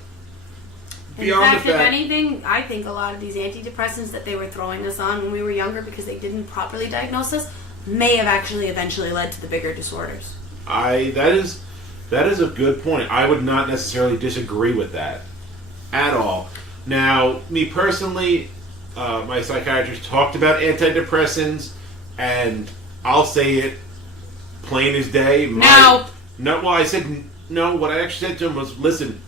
In fact, if anything, I think a lot of these antidepressants that they were throwing us on when we were younger because they didn't properly diagnose us may have actually eventually led to the bigger disorders. That is a good point. I would not necessarily disagree with that at all. Now, me personally, my psychiatrist talked about antidepressants, and I'll say it plain as day. No. Well, I said no. What I actually said to him was, listen,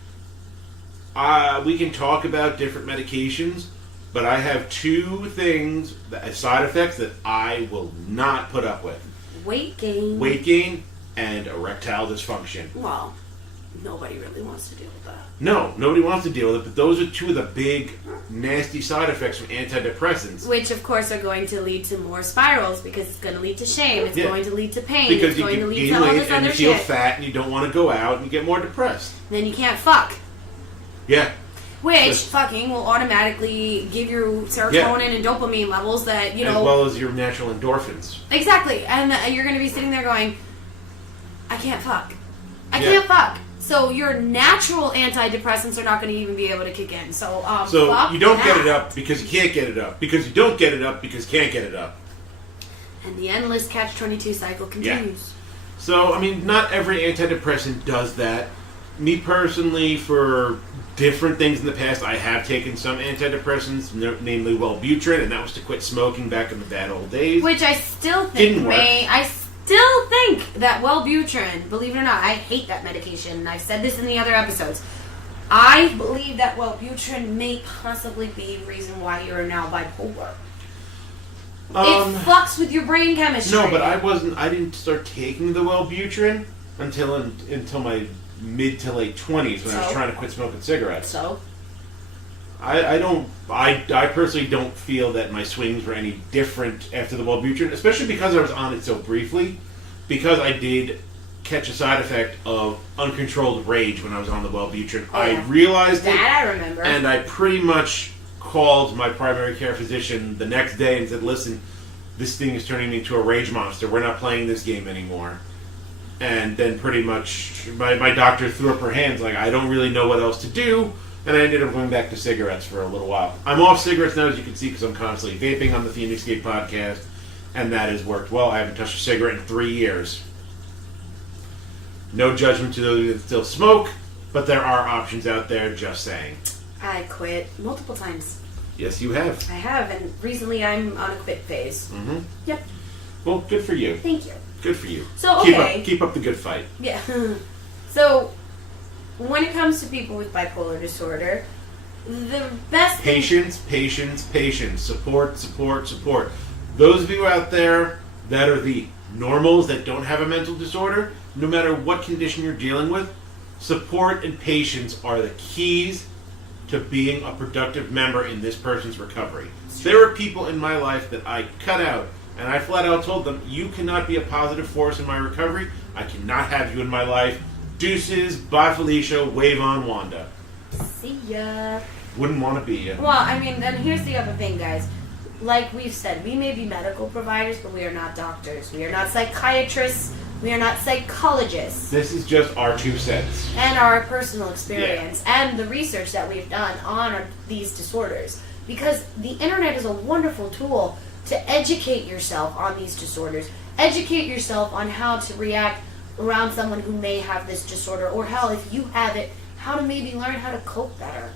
we can talk about different medications, but I have 2 things, side effects that I will not put up with. Weight gain. And erectile dysfunction. Well, nobody really wants to deal with that. No, nobody wants to deal with it, but those are 2 of the big, nasty side effects from antidepressants. Which, of course, are going to lead to more spirals, because it's going to lead to shame, it's going to lead to pain, because it's going to lead to all all this this and other you feel shit. fat, and you don't want to go out, and you get more depressed. Then you can't fuck. Yeah. Which, fucking, will automatically give you serotonin and dopamine levels that, As well as your natural endorphins. Exactly. And you're going to be sitting there going, I can't fuck. I can't fuck. So your natural antidepressants are not going to even be able to kick in. So you don't get it up because you can't get it up. Because you don't get it up because you can't get it up. And the endless catch-22 cycle continues. Yeah. So, I mean, not every antidepressant does that. Me personally, for different things in the past, I have taken some antidepressants, namely Wellbutrin, and that was to quit smoking back in the bad old days. Which I still think still think that Wellbutrin, believe it or not, I hate that medication, and I've said this in the other episodes. I believe that Wellbutrin may possibly be the reason why you're now bipolar. It fucks with your brain chemistry. No, but I didn't start taking the Wellbutrin until my mid to late 20s when I was trying to quit smoking cigarettes. So? I personally don't feel that my swings were any different after the Wellbutrin, especially because I was on it so briefly, because I did catch a side effect of uncontrolled rage when I was on the Wellbutrin. Oh, yeah. I realized that I remember. And I pretty much called my primary care physician the next day and said, listen, this thing is turning me into a rage monster. We're not playing this game anymore. And then pretty much my doctor threw up her hands like, I don't really know what else to do. And I ended up going back to cigarettes for a little while. I'm off cigarettes now, as you can see, because I'm constantly vaping on the Phoenix Gate podcast. And that has worked well. I haven't touched a cigarette in 3 years. No judgment to those that still smoke, but there are options out there, just saying. I quit multiple times. Yes, you have. I have, and recently I'm on a quit phase. Mm-hmm. Yep. Well, good for you. Thank you. Good for you. So, okay. Keep up the good fight. Yeah. So, when it comes to people with bipolar disorder, the best Patience. Support. Those of you out there that are the normals that don't have a mental disorder, no matter what condition you're dealing with, support and patience are the keys to being a productive member in this person's recovery. There are people in my life that I cut out, and I flat out told them, you cannot be a positive force in my recovery. I cannot have you in my life. Deuces, bye Felicia, wave on Wanda. See ya. Wouldn't want to be you. Well, I mean, then here's the other thing, guys. Like we've said, we may be medical providers, but we are not doctors. We are not psychiatrists. We are not psychologists. This is just our 2 cents. And our personal experience and the research that we've done on these disorders. Because the internet is a wonderful tool to educate yourself on these disorders. Educate yourself on how to react around someone who may have this disorder. Or hell, if you have it, how to maybe learn how to cope better.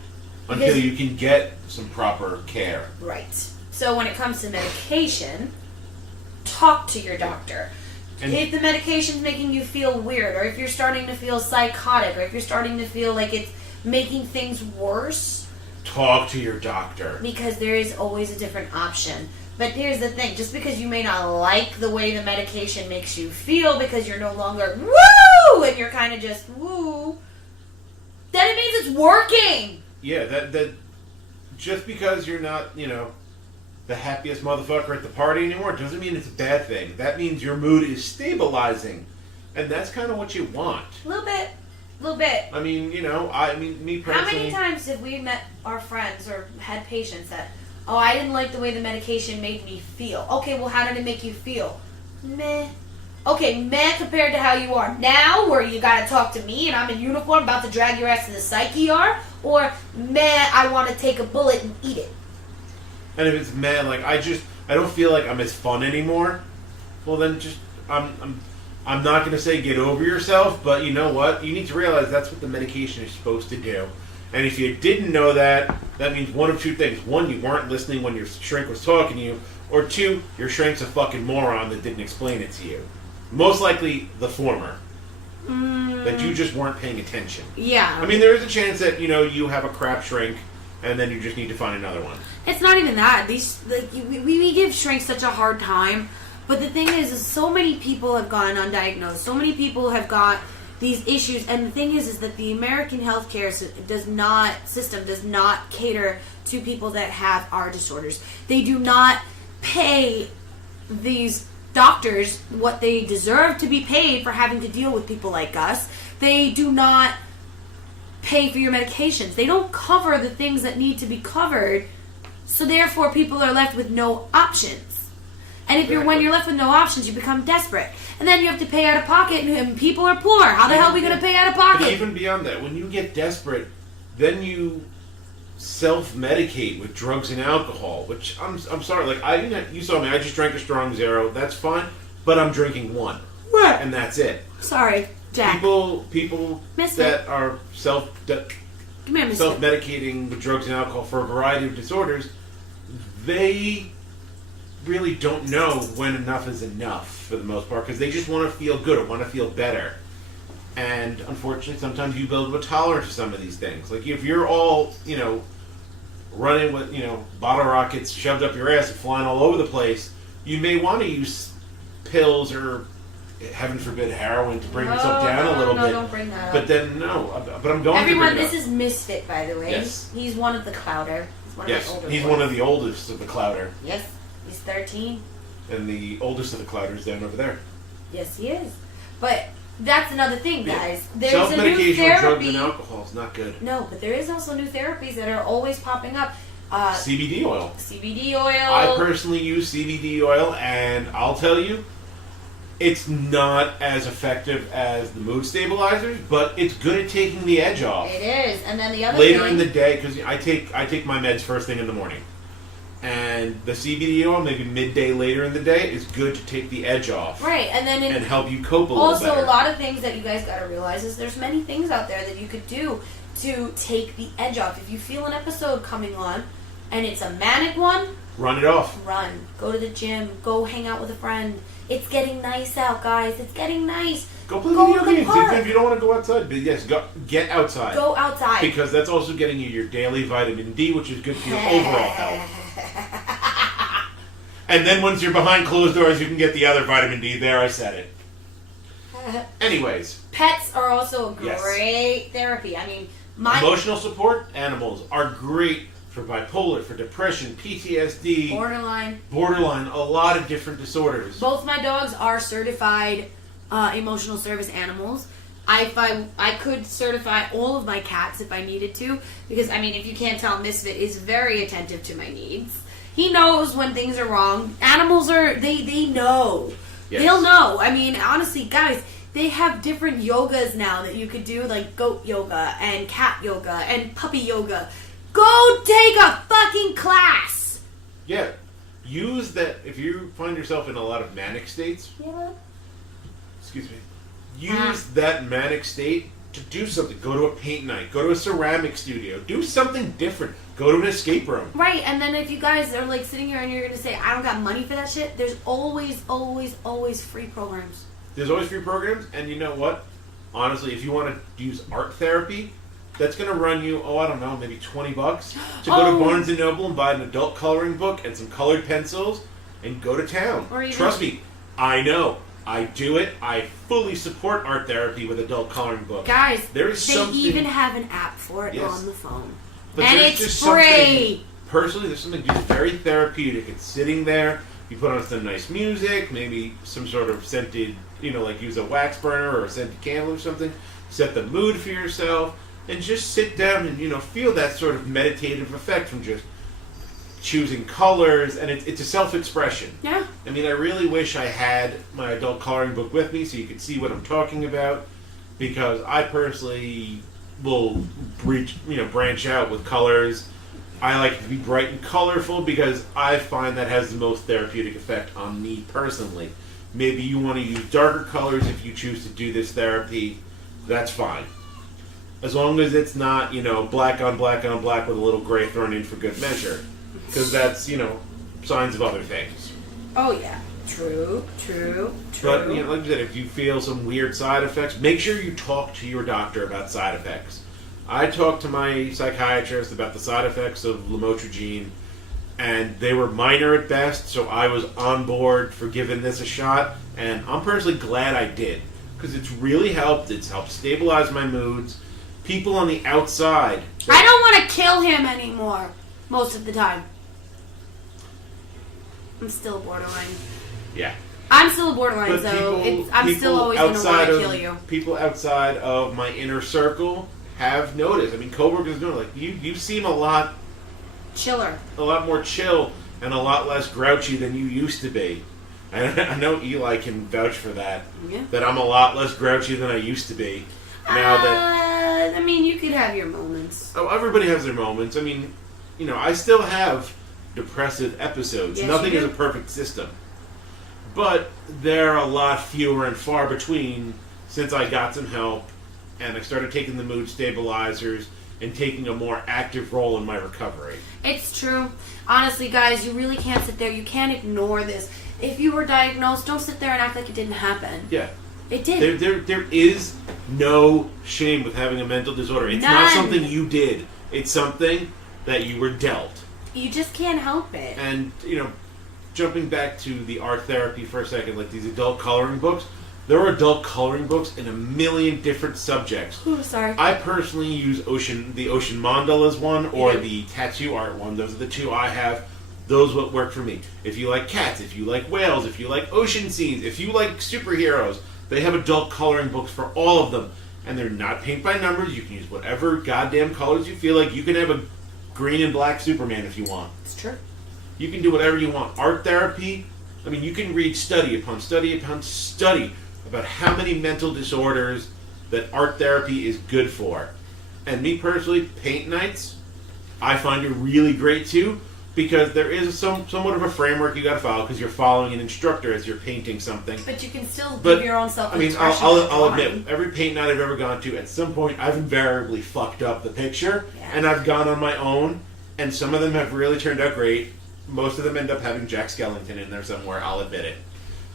Until you can get some proper care. Right. So when it comes to medication, talk to your doctor. And if the medication's making you feel weird, or if you're starting to feel psychotic, or if you're starting to feel like it's making things worse, talk to your doctor. Because there is always a different option. But here's the thing, just because you may not like the way the medication makes you feel, because you're no longer woo, and you're kind of just woo, then it means it's working. Yeah, that just because you're not, the happiest motherfucker at the party anymore doesn't mean it's a bad thing. That means your mood is stabilizing. And that's kind of what you want. A little bit. I mean, me personally... How many times have we met our friends or had patients that, oh, I didn't like the way the medication made me feel. Okay, well, how did it make you feel? Meh. Okay, meh compared to how you are now, where you gotta talk to me and I'm in uniform about to drag your ass to the psych ER, or meh, I want to take a bullet and eat it. And if it's meh, like I don't feel like I'm as fun anymore. Well, then I'm not gonna say get over yourself, but you know what? You need to realize that's what the medication is supposed to do. And if you didn't know that, that means one of 2 things: 1, you weren't listening when your shrink was talking to you, or 2, your shrink's a fucking moron that didn't explain it to you. Most likely the former. That you just weren't paying attention. Yeah. I mean, there is a chance that, you have a crap shrink, and then you just need to find another one. It's not even that. We give shrinks such a hard time, but the thing is so many people have gone undiagnosed. So many people have got these issues, and the thing is that the American healthcare system does not cater to people that have our disorders. They do not pay these doctors what they deserve to be paid for having to deal with people like us. They do not pay for your medications. They don't cover the things that need to be covered, so therefore people are left with no options. And when you're left with no options, you become desperate. And then you have to pay out of pocket, and people are poor. How the hell are we going to pay out of pocket? But even beyond that, when you get desperate, then you self-medicate with drugs and alcohol, which I'm sorry, you saw me, I just drank a strong 0, that's fine, but I'm drinking 1. What? And that's it. Sorry, Jack. People that are self-medicating with drugs and alcohol for a variety of disorders, they really don't know when enough is enough for the most part because they just want to feel good or want to feel better. And unfortunately, sometimes you build a tolerance to some of these things. Like if you're all, running with, bottle rockets shoved up your ass and flying all over the place, you may want to use pills or, heaven forbid, heroin to bring yourself down a little bit. No, don't bring that up. But then, but I'm going Everyone, to bring it this is Misfit, by the way. Yes. He's one of the Clouder. He's one of Yes, the older he's boys. one of the oldest of the Clouder. Yes, he's 13. And the oldest of the Clouders down over there. Yes, he is. But that's another thing, guys. There's a new self-medication with drugs therapy. and alcohol is not good. No, but there is also new therapies that are always popping up. CBD oil. CBD oil. I personally use CBD oil, and I'll tell you, it's not as effective as the mood stabilizers, but it's good at taking the edge off. It is, and then the other Later thing, in the day, because I take my meds first thing in the morning, and the CBD oil, maybe midday later in the day, is good to take the edge off. right, and then and help you cope a little better. also a lot of things that you guys got to realize is there's many things out there that you could do to take the edge off. If you feel an episode coming on, and it's a manic one, Run it off. run. Go to the gym. Go hang out with a friend. It's getting nice out, guys. It's getting nice. Go play Go video to the games park. if you don't want to go outside. But yes, get outside. Go outside. Because that's also getting you your daily vitamin D, which is good for your overall health. And then once you're behind closed doors, you can get the other vitamin D. There, I said it. Anyways, Pets are also a Yes. great therapy. I mean, emotional support animals are great for bipolar, for depression, PTSD, borderline, a lot of different disorders. both my dogs are certified emotional service animals. I could certify all of my cats if I needed to, because I mean, if you can't tell, Misfit is very attentive to my needs. He knows when things are wrong. Animals are they know. Yes. They'll know. I mean, honestly, guys, they have different yogas now that you could do, like goat yoga and cat yoga and puppy yoga. Go take a fucking class. Yeah. Use that if you find yourself in a lot of manic states. Yeah. Excuse me. Use that manic state to do something. Go to a paint night. Go to a ceramic studio. Do something different. Go to an escape room. Right, and then if you guys are like sitting here and you're gonna say, I don't got money for that shit, there's always, always, always free programs. There's always free programs, and you know what? Honestly, if you want to use art therapy, that's going to run you, I don't know, maybe $20 to go to Barnes & Noble and buy an adult coloring book and some colored pencils and go to town. Or even, trust me, I know. I do it. I fully support art therapy with adult coloring books. guys, There's they something, even have an app for it Yes. on the phone. but And there's it's just free. something- Personally, there's something just very therapeutic. It's sitting there. You put on some nice music, maybe some sort of scented, like use a wax burner or a scented candle or something. Set the mood for yourself, and just sit down and feel that sort of meditative effect from just choosing colors, and it's a self-expression. Yeah. I mean, I really wish I had my adult coloring book with me so you could see what I'm talking about, because I personally will branch out with colors. I like it to be bright and colorful because I find that has the most therapeutic effect on me personally. Maybe you want to use darker colors if you choose to do this therapy. That's fine. As long as it's not, black on black on black with a little gray thrown in for good measure. Because that's, signs of other things. Oh, yeah. True. But, like I said, if you feel some weird side effects, make sure you talk to your doctor about side effects. I talked to my psychiatrist about the side effects of lamotrigine, and they were minor at best, so I was on board for giving this a shot, and I'm personally glad I did, because it's really helped. It's helped stabilize my moods. People on the outside... I don't want to kill him anymore, most of the time. I'm still borderline. Yeah. I'm still a borderline, But so I'm still always going to want to kill you. People outside of my inner circle have noticed. I mean, coworkers know, like, you seem a lot more chill and a lot less grouchy than you used to be. And I know Eli can vouch for that. Yeah. That I'm a lot less grouchy than I used to be. Now that I mean, you could have your moments. everybody has their moments. I mean, I still have depressive episodes. Yes, Nothing you is a do. perfect system. But they're a lot fewer and far between since I got some help and I started taking the mood stabilizers and taking a more active role in my recovery. It's true. Honestly, guys, you really can't sit there. You can't ignore this. If you were diagnosed, don't sit there and act like it didn't happen. Yeah. It did. There is no shame with having a mental disorder. It's not something you did. It's something that you were dealt. You just can't help it. And, jumping back to the art therapy for a second, like these adult coloring books, there are adult coloring books in a million different subjects. Ooh, sorry. I personally use the Ocean Mandalas one or the tattoo art one. Those are the two I have. Those what work for me. If you like cats, if you like whales, if you like ocean scenes, if you like superheroes, they have adult coloring books for all of them. And they're not paint by numbers. You can use whatever goddamn colors you feel like. You can have a green and black Superman if you want. It's true. You can do whatever you want. Art therapy, you can read study upon study upon study about how many mental disorders that art therapy is good for. And me personally, paint nights, I find it really great too, because there is somewhat of a framework you got to follow because you're following an instructor as you're painting something. But you can still give your own self-expression. I'll admit, every paint night I've ever gone to, at some point I've invariably fucked up the picture, and I've gone on my own, and some of them have really turned out great. Most of them end up having Jack Skellington in there somewhere, I'll admit it.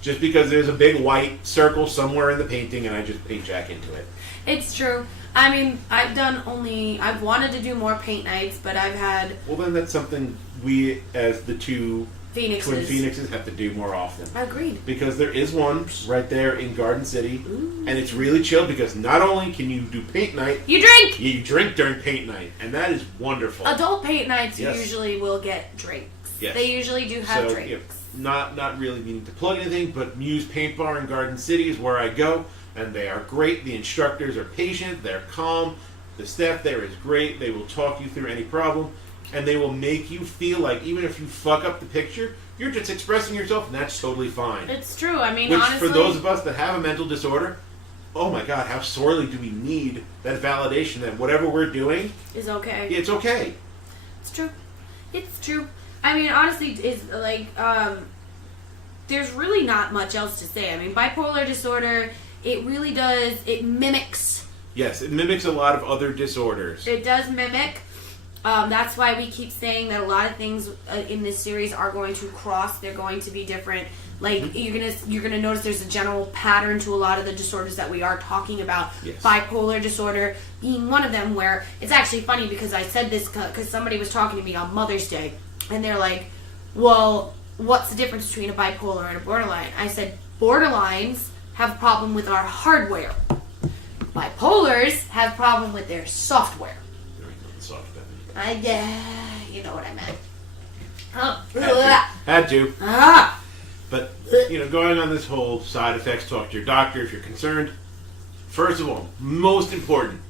Just because there's a big white circle somewhere in the painting and I just paint Jack into it. It's true. I've wanted to do more paint nights, but I've had... Well, then that's something we, as the two Twin Phoenixes, have to do more often. Agreed. Because there is one right there in Garden City, and it's really chill because not only can you do paint night... You drink! You drink during paint night, and that is wonderful. Adult paint nights usually will get drinks. Yes. They usually do have drinks. Yeah, not really meaning to plug anything, but Muse Paint Bar in Garden City is where I go, and they are great. The instructors are patient, they're calm, the staff there is great, they will talk you through any problem, and they will make you feel like even if you fuck up the picture, you're just expressing yourself, and that's totally fine. It's true. Which, honestly, for those of us that have a mental disorder, oh my god, how sorely do we need that validation that whatever we're doing is okay. It's okay. It's true. It's true. Honestly, it's like, there's really not much else to say. Bipolar disorder, it really does, it mimics. Yes, it mimics a lot of other disorders. It does mimic. That's why we keep saying that a lot of things in this series are going to cross. They're going to be different. Like, you're gonna notice there's a general pattern to a lot of the disorders that we are talking about. Yes. Bipolar disorder being one of them, where it's actually funny because I said this because somebody was talking to me on Mother's Day. And they're like, well, what's the difference between a bipolar and a borderline? I said, borderlines have a problem with our hardware. Bipolars have a problem with their software. There ain't nothing soft about You know what I meant. Had to. Ah. But, going on this whole side effects, talk to your doctor if you're concerned. First of all, most important,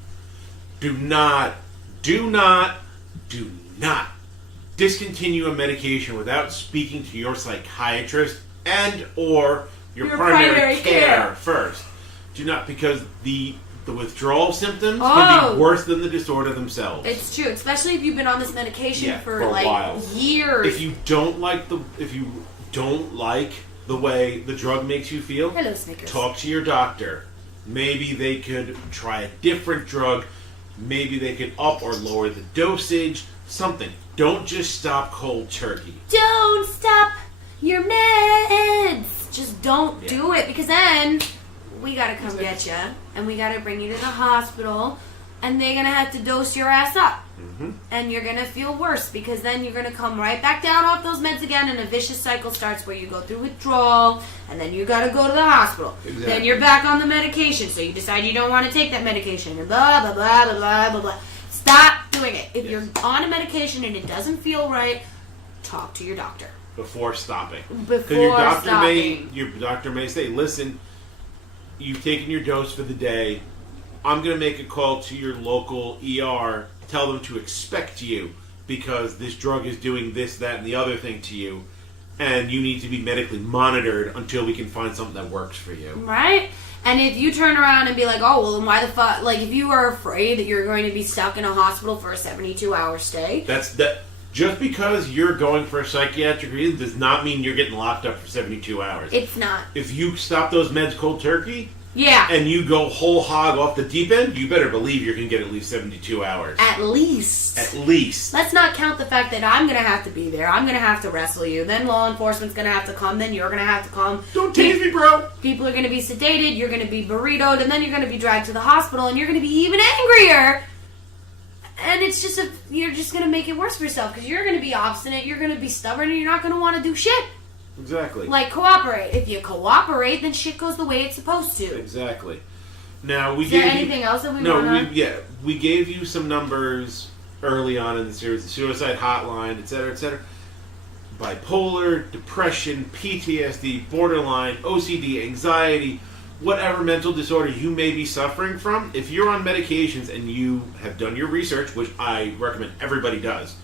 do not discontinue a medication without speaking to your psychiatrist and or your primary care first. Do not, because the withdrawal symptoms can be worse than the disorder themselves. It's true, especially if you've been on this medication for a while. Years. If you don't like the way the drug makes you feel, hello, Snickers. Talk to your doctor. Maybe they could try a different drug. Maybe they could up or lower the dosage. Something. Don't just stop cold turkey. Don't stop your meds. Just don't do it, because then we gotta come get you, and we gotta bring you to the hospital, and they're gonna have to dose your ass up. Mm-hmm. And you're gonna feel worse, because then you're gonna come right back down off those meds again, and a vicious cycle starts where you go through withdrawal, and then you gotta go to the hospital. Exactly. Then you're back on the medication, so you decide you don't want to take that medication, and blah blah blah blah blah blah blah. Stop doing it. If you're on a medication and it doesn't feel right, talk to your doctor before stopping. Before your doctor may say, "Listen, you've taken your dose for the day. I'm going to make a call to your local ER. Tell them to expect you because this drug is doing this, that, and the other thing to you, and you need to be medically monitored until we can find something that works for you." Right? And if you turn around and be like, oh, well, then why the fuck? Like, if you are afraid that you're going to be stuck in a hospital for a 72-hour stay. Just because you're going for a psychiatric reason does not mean you're getting locked up for 72 hours. It's not. If you stop those meds cold turkey, Yeah. and you go whole hog off the deep end, you better believe you're going to get at least 72 hours. At least. At least. Let's not count the fact that I'm going to have to be there. I'm going to have to wrestle you. Then law enforcement's going to have to come. Then you're going to have to come. Don't tase me, bro. People are going to be sedated. You're going to be burritoed. And then you're going to be dragged to the hospital. And you're going to be even angrier. And it's just you're just going to make it worse for yourself. Because you're going to be obstinate. You're going to be stubborn. And you're not going to want to do shit. Exactly. Like, cooperate. If you cooperate, then shit goes the way it's supposed to. Exactly. Now, Is there anything else that we want to... we gave you some numbers early on in the series, the suicide hotline, etc., etc. Bipolar, depression, PTSD, borderline, OCD, anxiety, whatever mental disorder you may be suffering from, if you're on medications and you have done your research, which I recommend everybody does,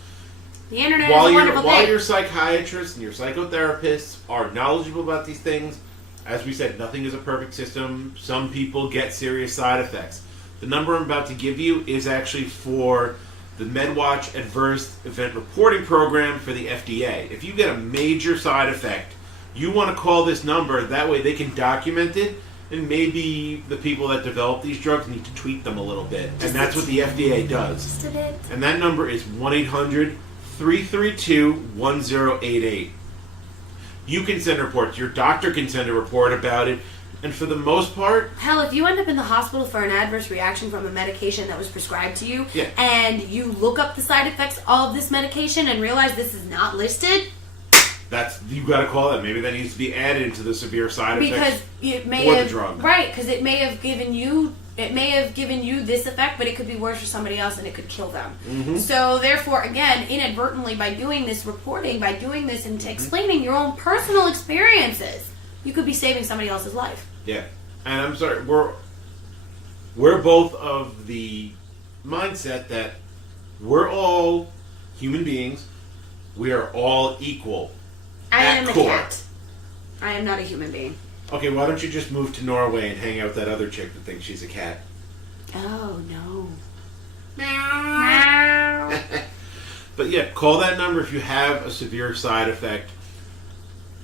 the internet is a wonderful thing. While your psychiatrists and your psychotherapists are knowledgeable about these things, as we said, nothing is a perfect system. Some people get serious side effects. The number I'm about to give you is actually for the MedWatch Adverse Event Reporting Program for the FDA. If you get a major side effect, you want to call this number. That way they can document it, and maybe the people that develop these drugs need to tweak them a little bit. And that's what the FDA does. Just a bit. And that number is 1-800-332-1088. You can send reports. Your doctor can send a report about it. And for the most part... Hell, if you end up in the hospital for an adverse reaction from a medication that was prescribed to you, and you look up the side effects of this medication and realize this is not listed... You got to call that. Maybe that needs to be added into the severe side effects it may for have, the drug. Right, because it may have given you this effect, but it could be worse for somebody else and it could kill them. Mm-hmm. So therefore, again, inadvertently, by doing this reporting, by doing this and explaining your own personal experiences, you could be saving somebody else's life. Yeah. And I'm sorry, we're both of the mindset that we're all human beings. We are all equal. I am a core. cat. I am not a human being. Okay, why don't you just move to Norway and hang out with that other chick that thinks she's a cat? Oh, no. But yeah, call that number if you have a severe side effect.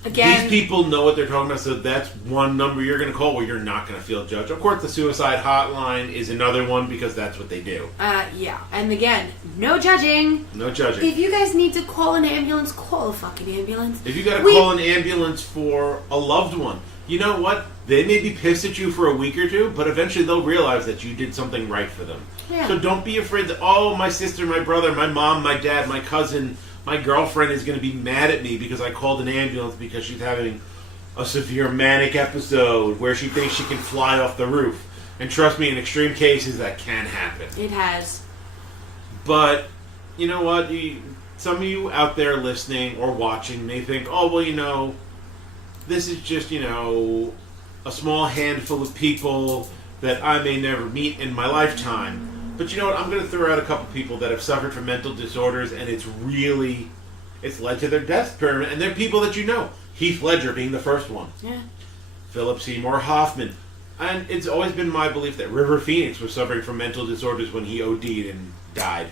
Again, these people know what they're talking about, so that's one number you're going to call where you're not going to feel judged. Of course, the suicide hotline is another one because that's what they do. Yeah. And again, no judging. No judging. If you guys need to call an ambulance, call a fucking ambulance. If you got to call an ambulance for a loved one, you know what? They may be pissed at you for a week or two, but eventually they'll realize that you did something right for them. Yeah. So don't be afraid that, oh, my sister, my brother, my mom, my dad, my cousin, my girlfriend is going to be mad at me because I called an ambulance because she's having a severe manic episode where she thinks she can fly off the roof. And trust me, in extreme cases, that can happen. It has. But, you know what? Some of you out there listening or watching may think, oh, well, this is just, a small handful of people that I may never meet in my lifetime. But you know what? I'm going to throw out a couple people that have suffered from mental disorders, and it's led to their death permanent. And they're people that you know. Heath Ledger being the first one. Yeah. Philip Seymour Hoffman. And it's always been my belief that River Phoenix was suffering from mental disorders when he OD'd and died.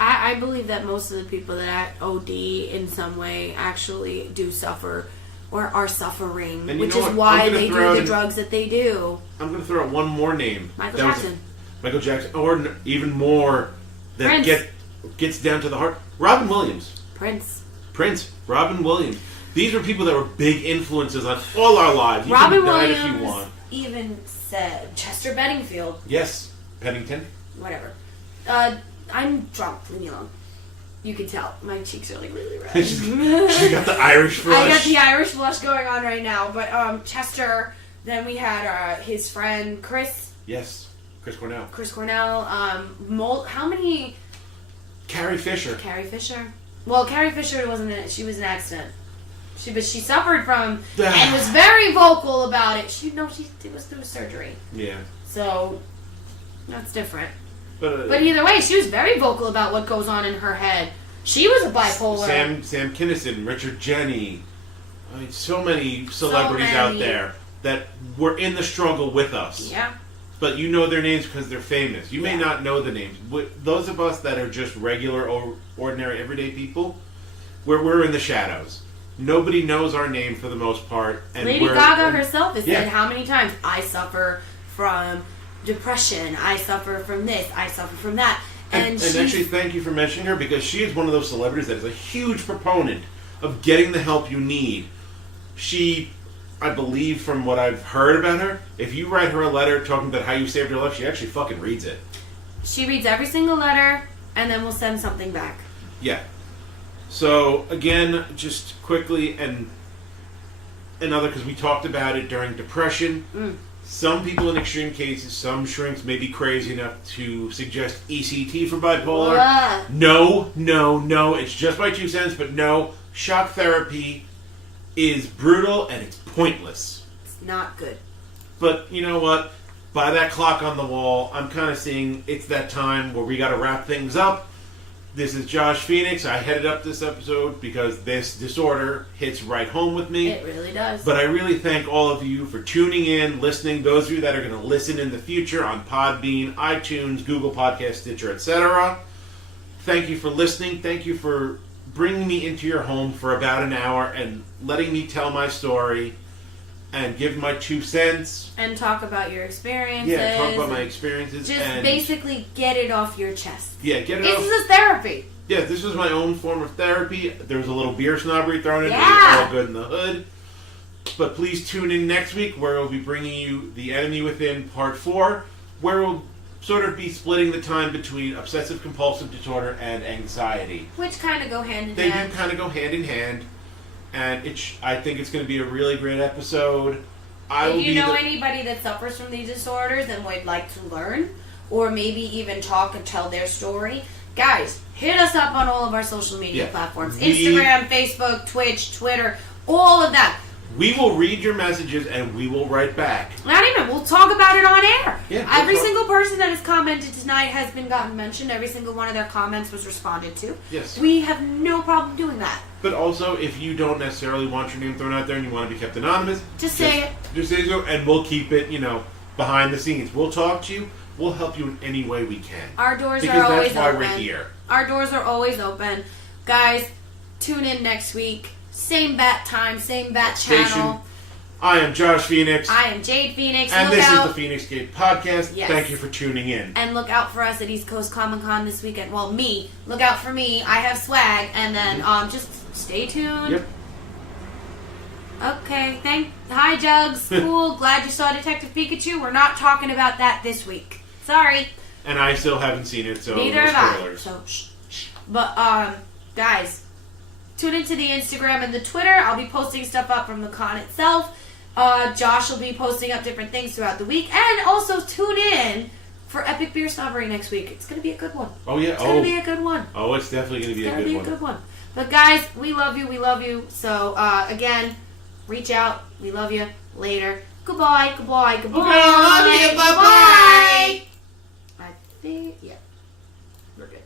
I believe that most of the people that OD in some way actually do suffer or are suffering, which is why they do the drugs that they do. I'm going to throw out one more name. Michael Jackson. Michael Jackson, or even more that gets down to the heart. Robin Williams. Prince. Robin Williams. These were people that were big influences on all our lives. You Robin can die Williams if you want. even said Chester Benningfield. Yes, Pennington. Whatever. I'm drunk. Leave me alone. You can tell. My cheeks are like really red. She got the Irish flush. I got the Irish flush going on right now. But Chester, then we had his friend Chris. Yes, Chris Cornell. How many? Carrie Fisher. Well, Carrie Fisher wasn't. She was an accident. She suffered from and was very vocal about it. She was through surgery. Yeah. So that's different. But either way, she was very vocal about what goes on in her head. She was a bipolar. Sam Kinison, Richard Jeni. I mean, so many celebrities out there that were in the struggle with us. Yeah. But you know their names because they're famous. You may not know the names. Those of us that are just regular, ordinary, everyday people, we're in the shadows. Nobody knows our name for the most part. And Lady Gaga herself has said how many times, I suffer from depression. I suffer from this. I suffer from that. And actually, thank you for mentioning her, because she is one of those celebrities that is a huge proponent of getting the help you need. She, I believe from what I've heard about her, if you write her a letter talking about how you saved her life, she actually fucking reads it. She reads every single letter, and then we'll send something back. Yeah. So, again, just quickly, and another, because we talked about it during depression. Some people in extreme cases, some shrinks may be crazy enough to suggest ECT for bipolar. No, it's just my 2 cents, but no, shock therapy is brutal and it's pointless. It's not good. But you know what? By that clock on the wall, I'm kind of seeing it's that time where we got to wrap things up. This is Josh Feinics. I headed up this episode because this disorder hits right home with me. It really does. But I really thank all of you for tuning in, listening. Those of you that are going to listen in the future on Podbean, iTunes, Google Podcast, Stitcher, etc. Thank you for listening. Thank you for bringing me into your home for about an hour and letting me tell my story and give my 2 cents. And talk about your experiences. Yeah, talk about my experiences. Just and basically get it off your chest. Yeah, get it off. This is therapy. Yeah, this was my own form of therapy. There was a little beer snobbery thrown in. Yeah. It was all good in the hood. But please tune in next week where we'll be bringing you The Enemy Within Part 4, where we'll sort of be splitting the time between obsessive-compulsive disorder and anxiety. Which kind of go hand in They hand. do kind of go hand in hand. And I think it's going to be a really great episode. If you know anybody that suffers from these disorders and would like to learn, or maybe even talk and tell their story, guys, hit us up on all of our social media platforms. Instagram, Facebook, Twitch, Twitter, all of that. We will read your messages and we will write back. Not even. We'll talk about it on air. Yeah, Every single person that has commented tonight has been gotten mentioned. Every single one of their comments was responded to. Yes. We have no problem doing that. But also, if you don't necessarily want your name thrown out there and you want to be kept anonymous, Just say it. Just say so, and we'll keep it, behind the scenes. We'll talk to you. We'll help you in any way we can. Our doors because are always that's why open. we're here. Our doors are always open. Guys, tune in next week. Same bat time, same bat channel. I am Josh Feinics. I am Jade Feinics. And this is the Phoenix Gate Podcast. Yes. Thank you for tuning in. And look out for us at East Coast Comic Con this weekend. Well, me. Look out for me. I have swag. And then just stay tuned. Yep. Okay, hi Jugs. Cool. Glad you saw Detective Pikachu. We're not talking about that this week. Sorry. And I still haven't seen it, so neither no have spoilers. I. So shh. But guys, tune into the Instagram and the Twitter. I'll be posting stuff up from the con itself. Josh will be posting up different things throughout the week, and also tune in for Epic Beer Snobbery next week. It's gonna be a good one. Oh yeah, it's gonna be a good one. Oh, it's definitely gonna be a good one. But guys, we love you. So again, reach out. We love you. Later. Goodbye. Okay, love you. Bye. I think we're good.